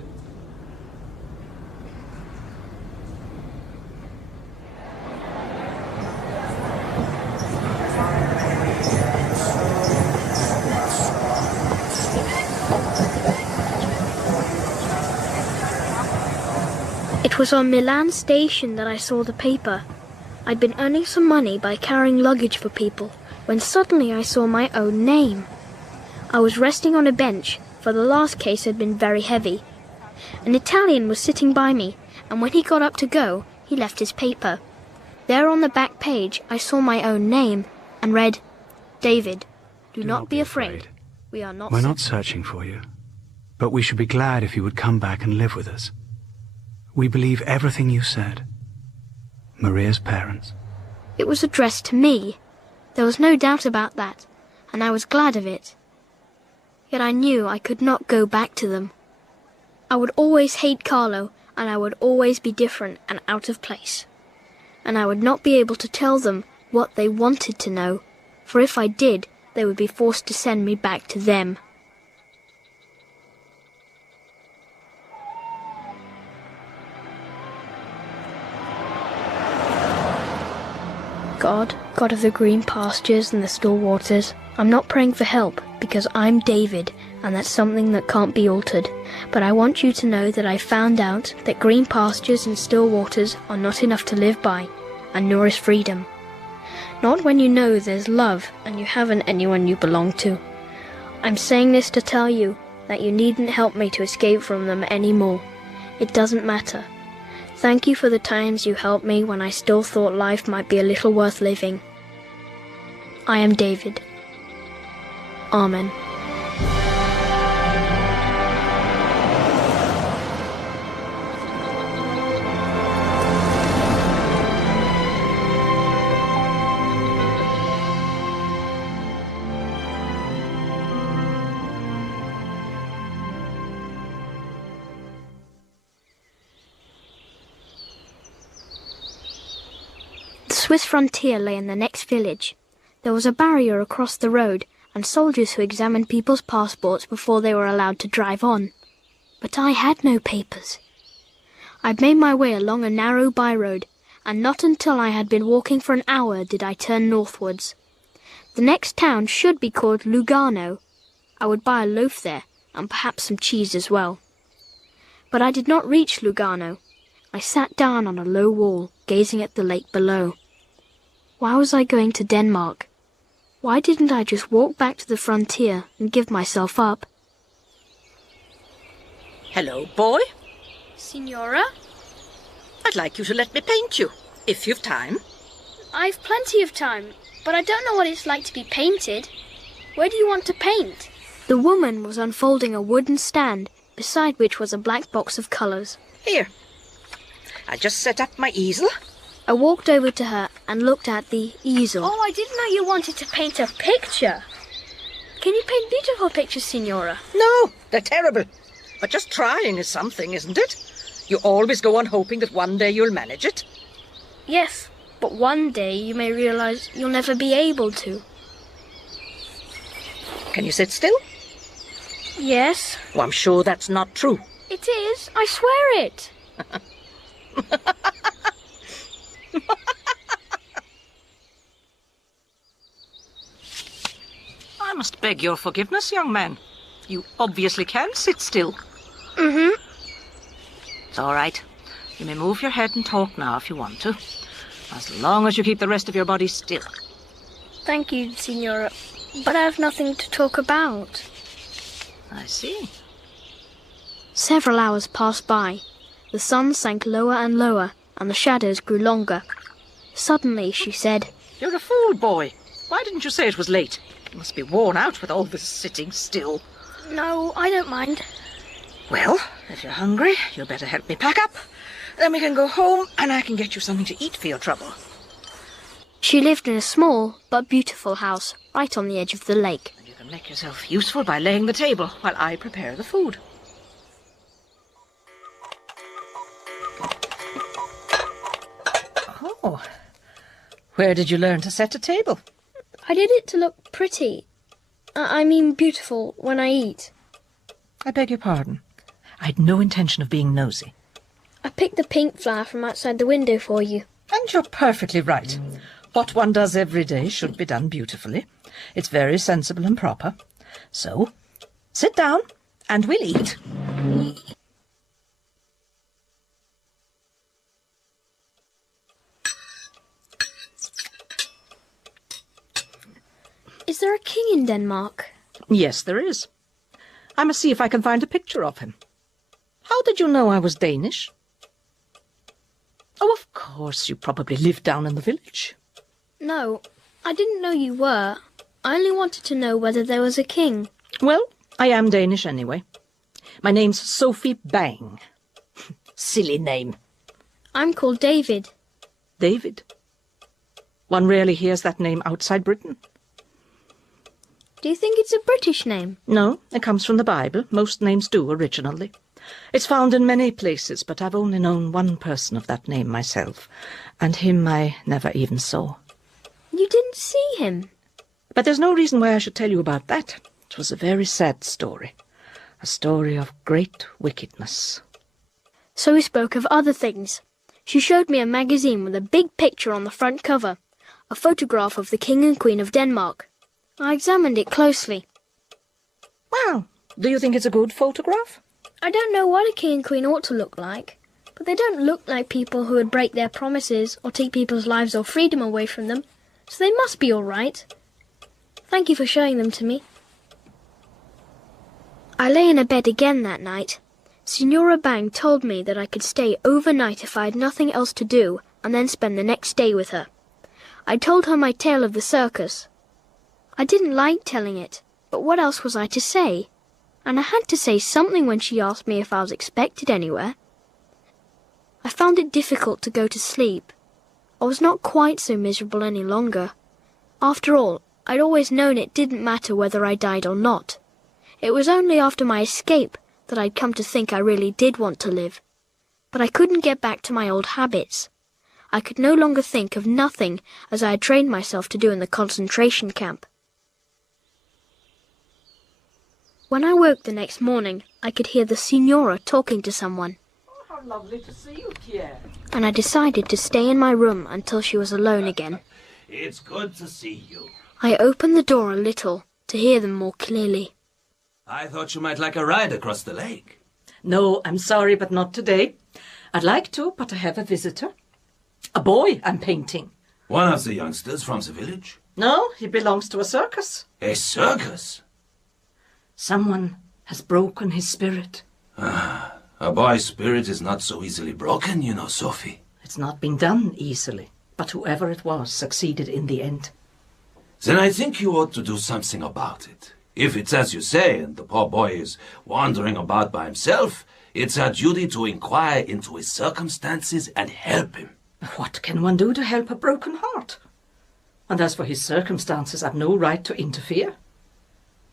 It was on Milan station that I saw the paper. I'd been earning some money by carrying luggage for people, when suddenly I saw my own name. I was resting on a bench, for the last case had been very heavy. An Italian was sitting by me, and when he got up to go, he left his paper. There on the back page I saw my own name, and read, "David, do not be afraid. We are not We're not searching for you, but we should be glad if you would come back and live with us. We believe everything you said. Maria's parents." It was addressed to me. There was no doubt about that, and I was glad of it. Yet I knew I could not go back to them. I would always hate Carlo, and I would always be different and out of place. And I would not be able to tell them what they wanted to know, for if I did, they would be forced to send me back to them. God, God of the green pastures and the still waters, I'm not praying for help, because I'm David, and that's something that can't be altered. But I want you to know that I found out that green pastures and still waters are not enough to live by, and nor is freedom. Not when you know there's love and you haven't anyone you belong to. I'm saying this to tell you that you needn't help me to escape from them anymore. It doesn't matter. Thank you for the times you helped me when I still thought life might be a little worth living. I am David. Amen. The Swiss frontier lay in the next village. There was a barrier across the road, and soldiers who examined people's passports before they were allowed to drive on. But I had no papers. I made my way along a narrow by-road, and not until I had been walking for an hour did I turn northwards. The next town should be called Lugano. I would buy a loaf there, and perhaps some cheese as well. But I did not reach Lugano. I sat down on a low wall, gazing at the lake below. Why was I going to Denmark? Why didn't I just walk back to the frontier and give myself up? Hello, boy. Signora? I'd like you to let me paint you, if you've time. I've plenty of time, but I don't know what it's like to be painted. Where do you want to paint? The woman was unfolding a wooden stand, beside which was a black box of colours. Here. I just set up my easel. I walked over to her and looked at the easel. Oh, I didn't know you wanted to paint a picture. Can you paint beautiful pictures, Signora? No, they're terrible. But just trying is something, isn't it? You always go on hoping that one day you'll manage it. Yes, but one day you may realise you'll never be able to. Can you sit still? Yes. Oh, I'm sure that's not true. It is. I swear it. I must beg your forgiveness, young man. You obviously can sit still. Mm-hmm. It's all right. You may move your head and talk now if you want to, as long as you keep the rest of your body still. Thank you, Signora, but I have nothing to talk about. I see. Several hours passed by. The sun sank lower and lower, and the shadows grew longer. Suddenly, she said, "You're a fool, boy. Why didn't you say it was late? You must be worn out with all this sitting still." "No, I don't mind." "Well, if you're hungry, you'd better help me pack up. Then we can go home, and I can get you something to eat for your trouble." She lived in a small but beautiful house, right on the edge of the lake. And you can make yourself useful by laying the table while I prepare the food. Oh, where did you learn to set a table? I did it to look pretty. I mean beautiful when I eat. I beg your pardon. I had no intention of being nosy. I picked the pink flower from outside the window for you. And you're perfectly right. What one does every day should be done beautifully. It's very sensible and proper. So, sit down and we'll eat. Is there a king in Denmark? Yes, there is. I must see if I can find a picture of him. How did you know I was Danish? Oh, of course, you probably lived down in the village. No, I didn't know you were. I only wanted to know whether there was a king. Well, I am Danish anyway. My name's Sophie Bang. Silly name. I'm called David. David? One rarely hears that name outside Britain. Do you think it's a British name? No, it comes from the Bible. Most names do originally. It's found in many places, but I've only known one person of that name myself, and him I never even saw. You didn't see him? But there's no reason why I should tell you about that. It was a very sad story. A story of great wickedness. So we spoke of other things. She showed me a magazine with a big picture on the front cover, a photograph of the King and Queen of Denmark. I examined it closely. Well, do you think it's a good photograph? I don't know what a king and queen ought to look like, but they don't look like people who would break their promises or take people's lives or freedom away from them, so they must be all right. Thank you for showing them to me. I lay in a bed again that night. Signora Bang told me that I could stay overnight if I had nothing else to do, and then spend the next day with her. I told her my tale of the circus. I didn't like telling it, but what else was I to say? And I had to say something when she asked me if I was expected anywhere. I found it difficult to go to sleep. I was not quite so miserable any longer. After all, I'd always known it didn't matter whether I died or not. It was only after my escape that I'd come to think I really did want to live. But I couldn't get back to my old habits. I could no longer think of nothing as I had trained myself to do in the concentration camp. When I woke the next morning, I could hear the Signora talking to someone. Oh, how lovely to see you, Pierre. And I decided to stay in my room until she was alone again. It's good to see you. I opened the door a little to hear them more clearly. I thought you might like a ride across the lake. No, I'm sorry, but not today. I'd like to, but I have a visitor. A boy I'm painting. One of the youngsters from the village? No, he belongs to a circus. A circus? Someone has broken his spirit. A boy's spirit is not so easily broken, you know, Sophie. It's not been done easily, but whoever it was succeeded in the end. Then I think you ought to do something about it. If it's as you say, and the poor boy is wandering about by himself, it's our duty to inquire into his circumstances and help him. What can one do to help a broken heart? And as for his circumstances, I've no right to interfere.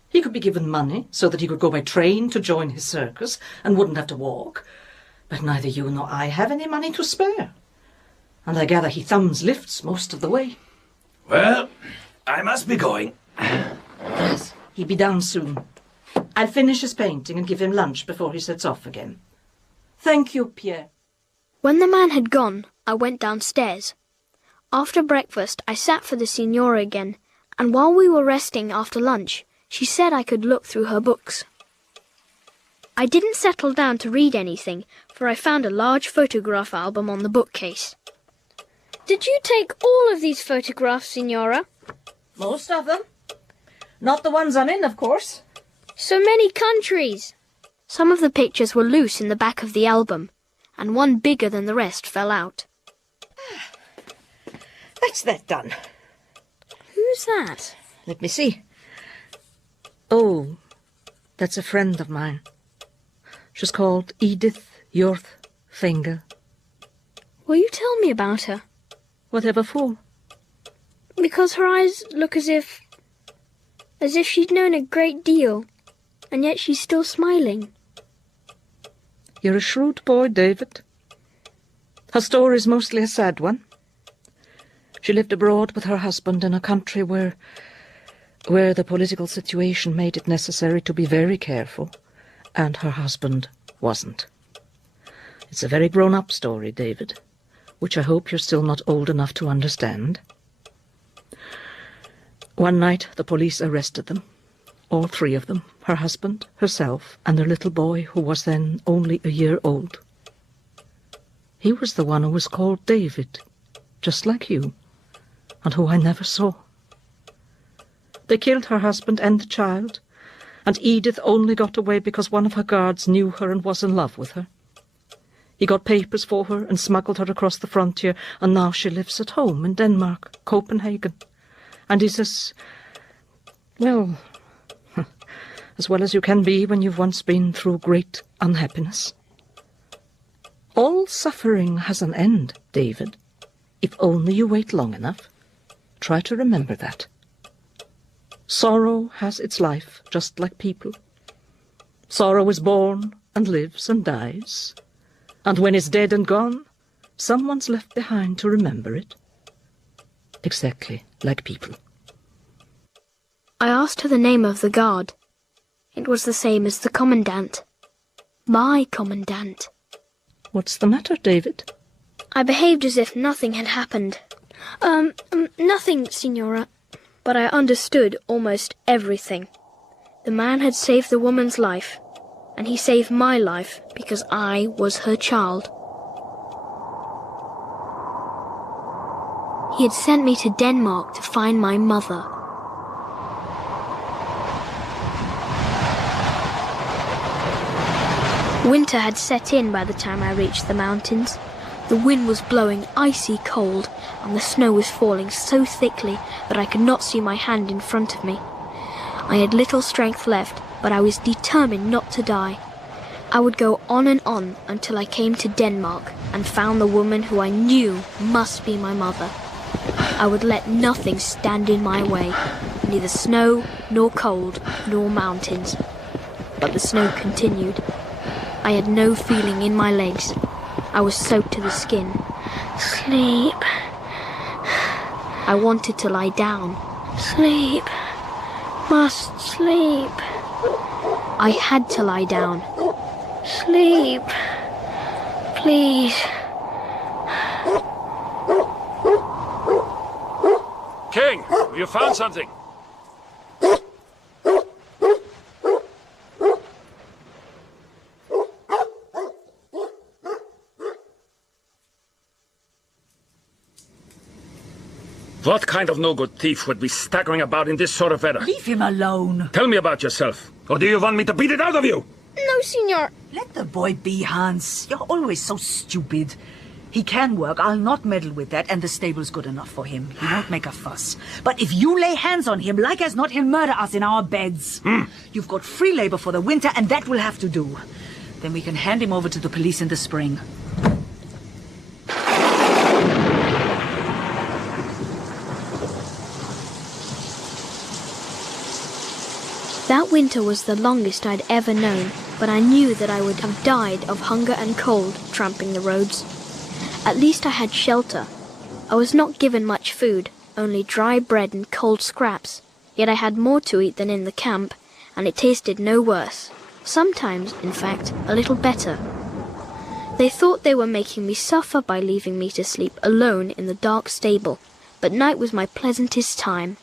He could be given money so that he could go by train to join his circus and wouldn't have to walk. But neither you nor I have any money to spare. And I gather he thumbs lifts most of the way. Well, I must be going. Yes, he'll be down soon. I'll finish his painting and give him lunch before he sets off again. Thank you, Pierre. When the man had gone, I went downstairs. After breakfast, I sat for the Signora again, and while we were resting after lunch, she said I could look through her books. I didn't settle down to read anything, for I found a large photograph album on the bookcase. Did you take all of these photographs, Signora? Most of them. Not the ones I'm in, of course. So many countries! Some of the pictures were loose in the back of the album, and one bigger than the rest fell out. That's that done. Who's that? Let me see. Oh, that's a friend of mine. She's called Edith Yorth Finger. Will you tell me about her? Whatever for? Because her eyes look as if she'd known a great deal, and yet she's still smiling. You're a shrewd boy, David. Her story's mostly a sad one. She lived abroad with her husband in a country where the political situation made it necessary to be very careful, and her husband wasn't. It's a very grown-up story, David, which I hope you're still not old enough to understand. One night the police arrested them, all three of them, her husband, herself, and their little boy, who was then only a year old. He was the one who was called David, just like you, and who I never saw. They killed her husband and the child, And Edith only got away because one of her guards knew her and was in love with her. He got papers for her and smuggled her across the frontier, and now she lives at home in Denmark, Copenhagen. And he says, well, as well as you can be when you've once been through great unhappiness. All suffering has an end, David, if only you wait long enough. Try to remember that. Sorrow has its life, just like people. Sorrow is born and lives and dies. And when it's dead and gone, someone's left behind to remember it. Exactly like people. I asked her the name of the guard. It was the same as the commandant. My commandant. What's the matter, David? I behaved as if nothing had happened. Nothing, Signora. But I understood almost everything. The man had saved the woman's life, and he saved my life because I was her child. He had sent me to Denmark to find my mother. Winter had set in by the time I reached the mountains. The wind was blowing icy cold, and the snow was falling so thickly that I could not see my hand in front of me. I had little strength left, but I was determined not to die. I would go on and on until I came to Denmark and found the woman who I knew must be my mother. I would let nothing stand in my way, neither snow, nor cold, nor mountains. But the snow continued. I had no feeling in my legs. I was soaked to the skin. Sleep. I wanted to lie down. Sleep. Must sleep. I had to lie down. Sleep. Please. King, have you found something? What kind of no-good thief would be staggering about in this sort of weather? Leave him alone. Tell me about yourself. Or do you want me to beat it out of you? No, Signor. Let the boy be, Hans. You're always so stupid. He can work, I'll not meddle with that, and the stable's good enough for him. He won't make a fuss. But if you lay hands on him, like as not, he'll murder us in our beds. You've got free labor for the winter, and that will have to do. Then we can hand him over to the police in the spring. That winter was the longest I'd ever known, but I knew that I would have died of hunger and cold tramping the roads. At least I had shelter. I was not given much food, only dry bread and cold scraps, yet I had more to eat than in the camp, and it tasted no worse. Sometimes, in fact, a little better. They thought they were making me suffer by leaving me to sleep alone in the dark stable, but night was my pleasantest time.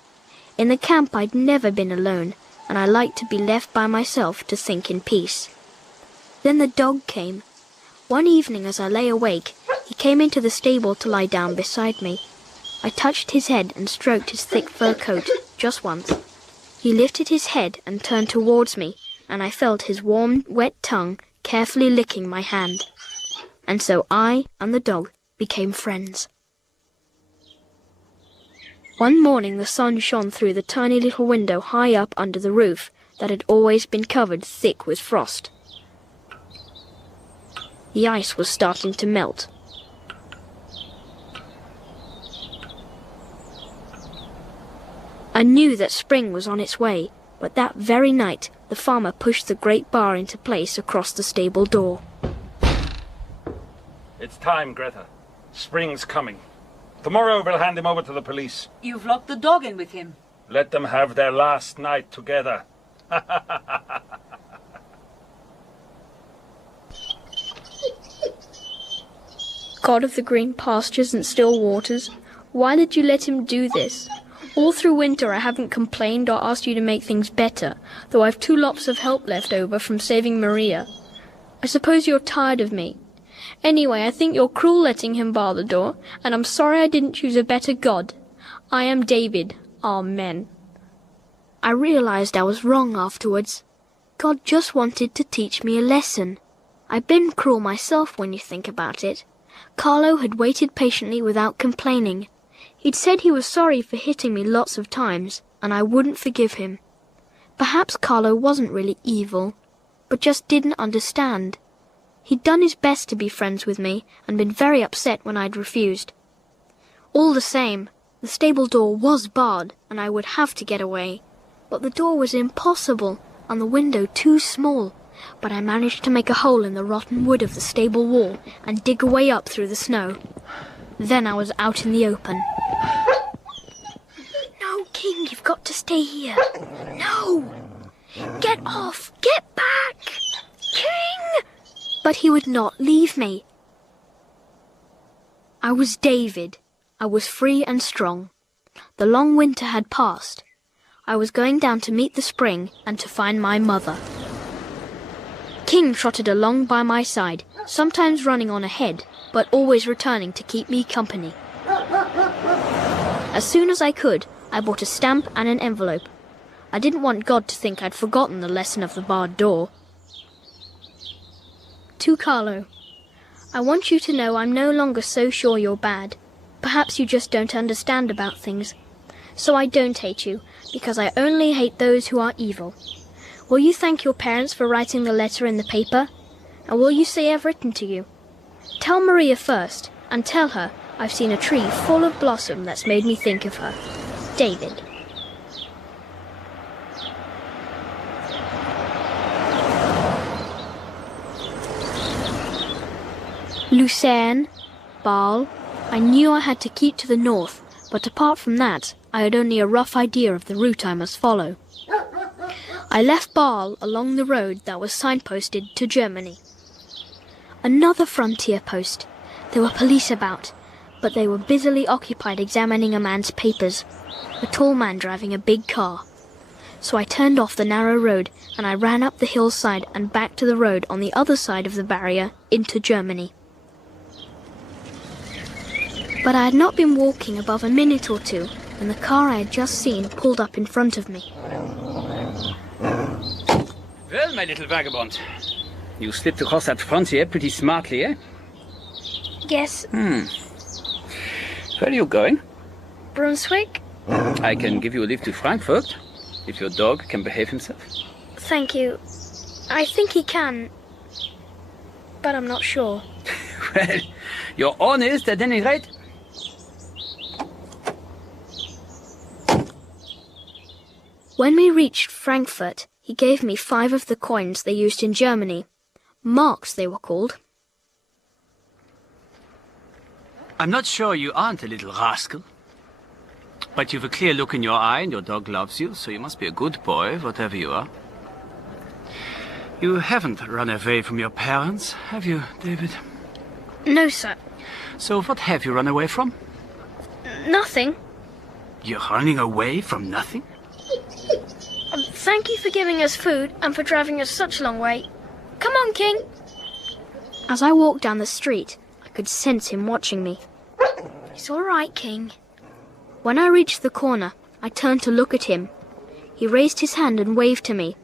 In the camp I'd never been alone, and I liked to be left by myself to think in peace. Then the dog came. One evening as I lay awake, he came into the stable to lie down beside me. I touched his head and stroked his thick fur coat, just once. He lifted his head and turned towards me, and I felt his warm, wet tongue carefully licking my hand. And so I and the dog became friends. One morning the sun shone through the tiny little window high up under the roof that had always been covered thick with frost. The ice was starting to melt. I knew that spring was on its way, but that very night the farmer pushed the great bar into place across the stable door. It's time, Greta. Spring's coming. Tomorrow we'll hand him over to the police. You've locked the dog in with him. Let them have their last night together. God of the green pastures and still waters, why did you let him do this? All through winter I haven't complained or asked you to make things better, though I've 2 lots of help left over from saving Maria. I suppose you're tired of me. Anyway, I think you're cruel letting him bar the door, and I'm sorry I didn't choose a better God. I am David. Amen. I realized I was wrong afterwards. God just wanted to teach me a lesson. I've been cruel myself when you think about it. Carlo had waited patiently without complaining. He'd said he was sorry for hitting me lots of times, and I wouldn't forgive him. Perhaps Carlo wasn't really evil, but just didn't understand. He'd done his best to be friends with me, and been very upset when I'd refused. All the same, the stable door was barred, and I would have to get away. But the door was impossible, and the window too small. But I managed to make a hole in the rotten wood of the stable wall, and dig a way up through the snow. Then I was out in the open. No, King, you've got to stay here. No! Get off! Get back! King! But he would not leave me. I was David. I was free and strong. The long winter had passed. I was going down to meet the spring and to find my mother. King trotted along by my side, sometimes running on ahead, but always returning to keep me company. As soon as I could, I bought a stamp and an envelope. I didn't want God to think I'd forgotten the lesson of the barred door. To Carlo, I want you to know I'm no longer so sure you're bad. Perhaps you just don't understand about things. So I don't hate you, because I only hate those who are evil. Will you thank your parents for writing the letter in the paper? And will you say I've written to you? Tell Maria first, and tell her I've seen a tree full of blossom that's made me think of her. David. Lucerne, Basle. I knew I had to keep to the north, but apart from that, I had only a rough idea of the route I must follow. I left Basle along the road that was signposted to Germany. Another frontier post. There were police about, but they were busily occupied examining a man's papers, a tall man driving a big car. So I turned off the narrow road, and I ran up the hillside and back to the road on the other side of the barrier into Germany. But I had not been walking above a minute or two when the car I had just seen pulled up in front of me. Well, my little vagabond, you slipped across that frontier pretty smartly, eh? Yes. Where are you going? Brunswick? I can give you a lift to Frankfurt, if your dog can behave himself. Thank you. I think he can, but I'm not sure. Well, you're honest at any rate. When we reached Frankfurt, he gave me 5 of the coins they used in Germany. Marks, they were called. I'm not sure you aren't a little rascal. But you've a clear look in your eye and your dog loves you, so you must be a good boy, whatever you are. You haven't run away from your parents, have you, David? No, sir. So what have you run away from? Nothing. You're running away from nothing? Thank you for giving us food and for driving us such a long way. Come on, King. As I walked down the street, I could sense him watching me. It's all right, King. When I reached the corner, I turned to look at him. He raised his hand and waved to me,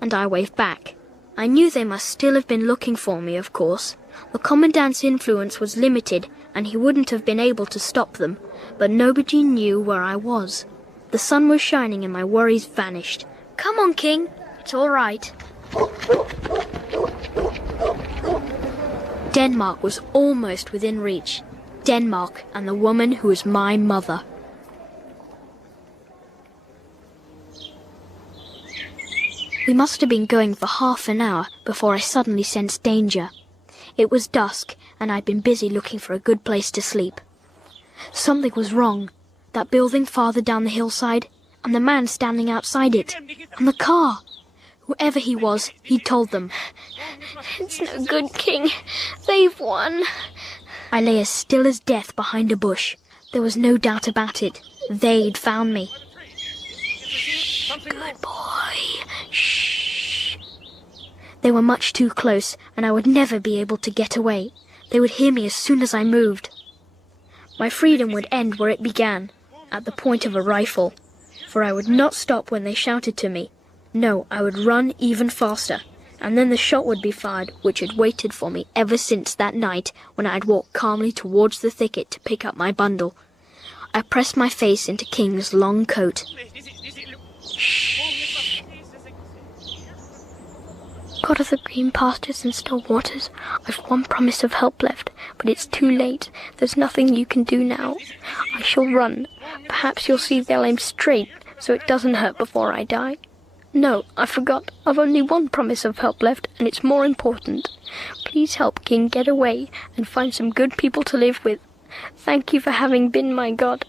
and I waved back. I knew they must still have been looking for me, of course. The Commandant's influence was limited, and he wouldn't have been able to stop them, but nobody knew where I was. The sun was shining and my worries vanished. Come on, King. It's all right. Denmark was almost within reach. Denmark and the woman who was my mother. We must have been going for half an hour before I suddenly sensed danger. It was dusk, and I'd been busy looking for a good place to sleep. Something was wrong. That building farther down the hillside, and the man standing outside it, and the car. Whoever he was, he'd told them. It's no good, King. They've won. I lay as still as death behind a bush. There was no doubt about it. They'd found me. Shh, good boy. Shh. They were much too close, and I would never be able to get away. They would hear me as soon as I moved. My freedom would end where it began, at the point of a rifle, for I would not stop when they shouted to me, No, I would run even faster, and then the shot would be fired, which had waited for me ever since that night when I had walked calmly towards the thicket to pick up my bundle. I pressed my face into King's long coat. Shh. God of the green pastures and still waters, I've one promise of help left, but it's too late. There's nothing you can do now. I shall run. Perhaps you'll see they'll aim straight, so it doesn't hurt before I die. No, I forgot. I've only one promise of help left, and it's more important. Please help King get away and find some good people to live with. Thank you for having been my God.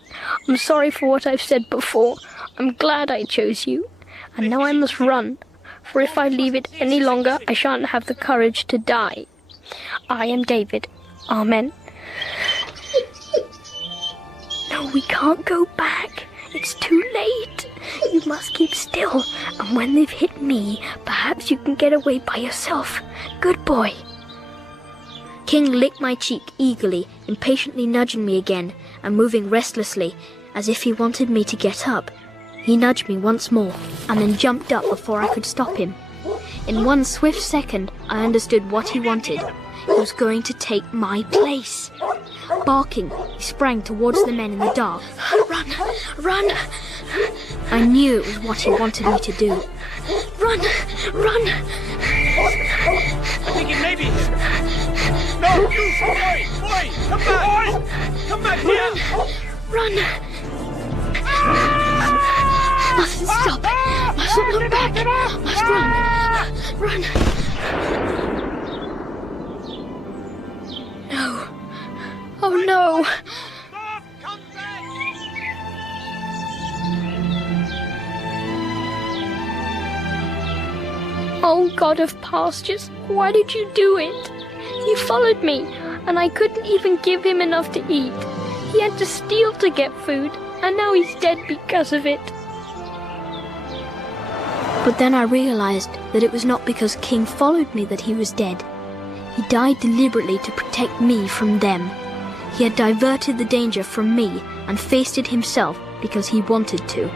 I'm sorry for what I've said before. I'm glad I chose you. And now I must run, for if I leave it any longer, I shan't have the courage to die. I am David. Amen. No, we can't go back. It's too late. You must keep still, and when they've hit me, perhaps you can get away by yourself. Good boy. King licked my cheek eagerly, impatiently nudging me again, and moving restlessly, as if he wanted me to get up. He nudged me once more, and then jumped up before I could stop him. In one swift second, I understood what he wanted. He was going to take my place. Barking, he sprang towards the men in the dark. Run! Run! I knew it was what he wanted me to do. Run! Run! I think it may be him. No, you! Boy! Come back! Boy! Come back here! Run! Mustn't stop. Mustn't look back. Must run. Run. No. Oh no. Oh, God of pastures, why did you do it? He followed me, and I couldn't even give him enough to eat. He had to steal to get food, and now he's dead because of it. But then I realized that it was not because King followed me that he was dead. He died deliberately to protect me from them. He had diverted the danger from me and faced it himself because he wanted to.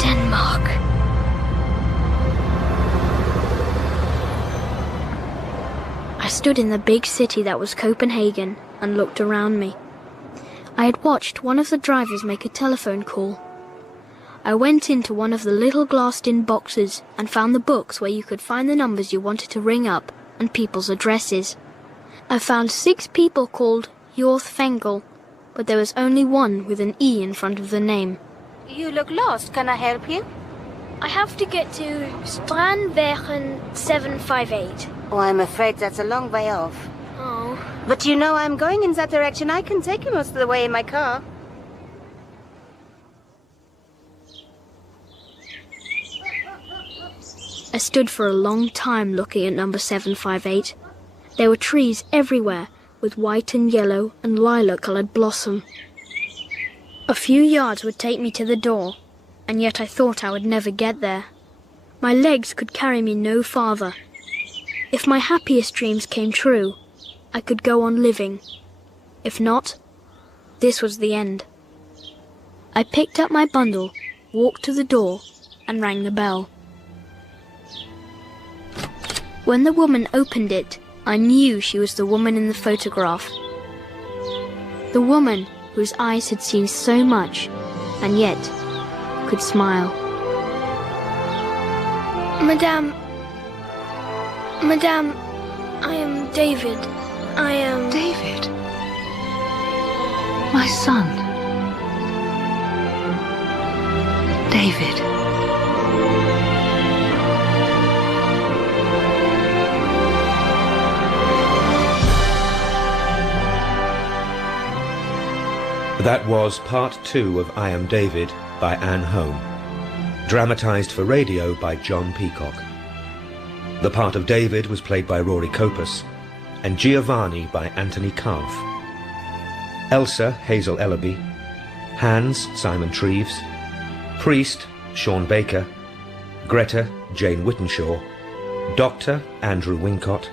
Denmark. I stood in the big city that was Copenhagen and looked around me. I had watched one of the drivers make a telephone call. I went into one of the little glassed-in boxes and found the books where you could find the numbers you wanted to ring up and people's addresses. I found 6 people called Jorthfengel, but there was only one with an E in front of the name. You look lost. Can I help you? I have to get to Strandwegen 758. Oh, I'm afraid that's a long way off. Oh. But you know I'm going in that direction. I can take you most of the way in my car. I stood for a long time looking at number 758. There were trees everywhere, with white and yellow and lilac-coloured blossom. A few yards would take me to the door, and yet I thought I would never get there. My legs could carry me no farther. If my happiest dreams came true, I could go on living. If not, this was the end. I picked up my bundle, walked to the door, and rang the bell. When the woman opened it, I knew she was the woman in the photograph. The woman whose eyes had seen so much, and yet could smile. Madame, I am David. I am... David? My son. David. That was part 2 of I Am David by Anne Holm, dramatised for radio by John Peacock. The part of David was played by Rory Copus, and Giovanni by Anthony Calf. Elsa, Hazel Ellaby. Hans, Simon Treves. Priest, Sean Baker. Greta, Jane Whittenshaw. Doctor, Andrew Wincott.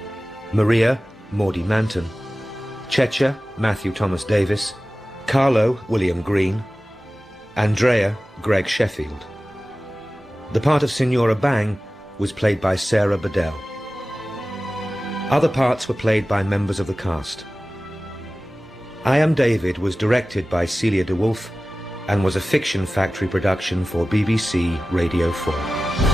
Maria, Maudie Manton. Checha, Matthew Thomas Davis, Carlo, William Green, Andrea, Greg Sheffield. The part of Signora Bang was played by Sarah Bedell. Other parts were played by members of the cast. I Am David was directed by Celia de Wolf and was a Fiction Factory production for BBC Radio 4.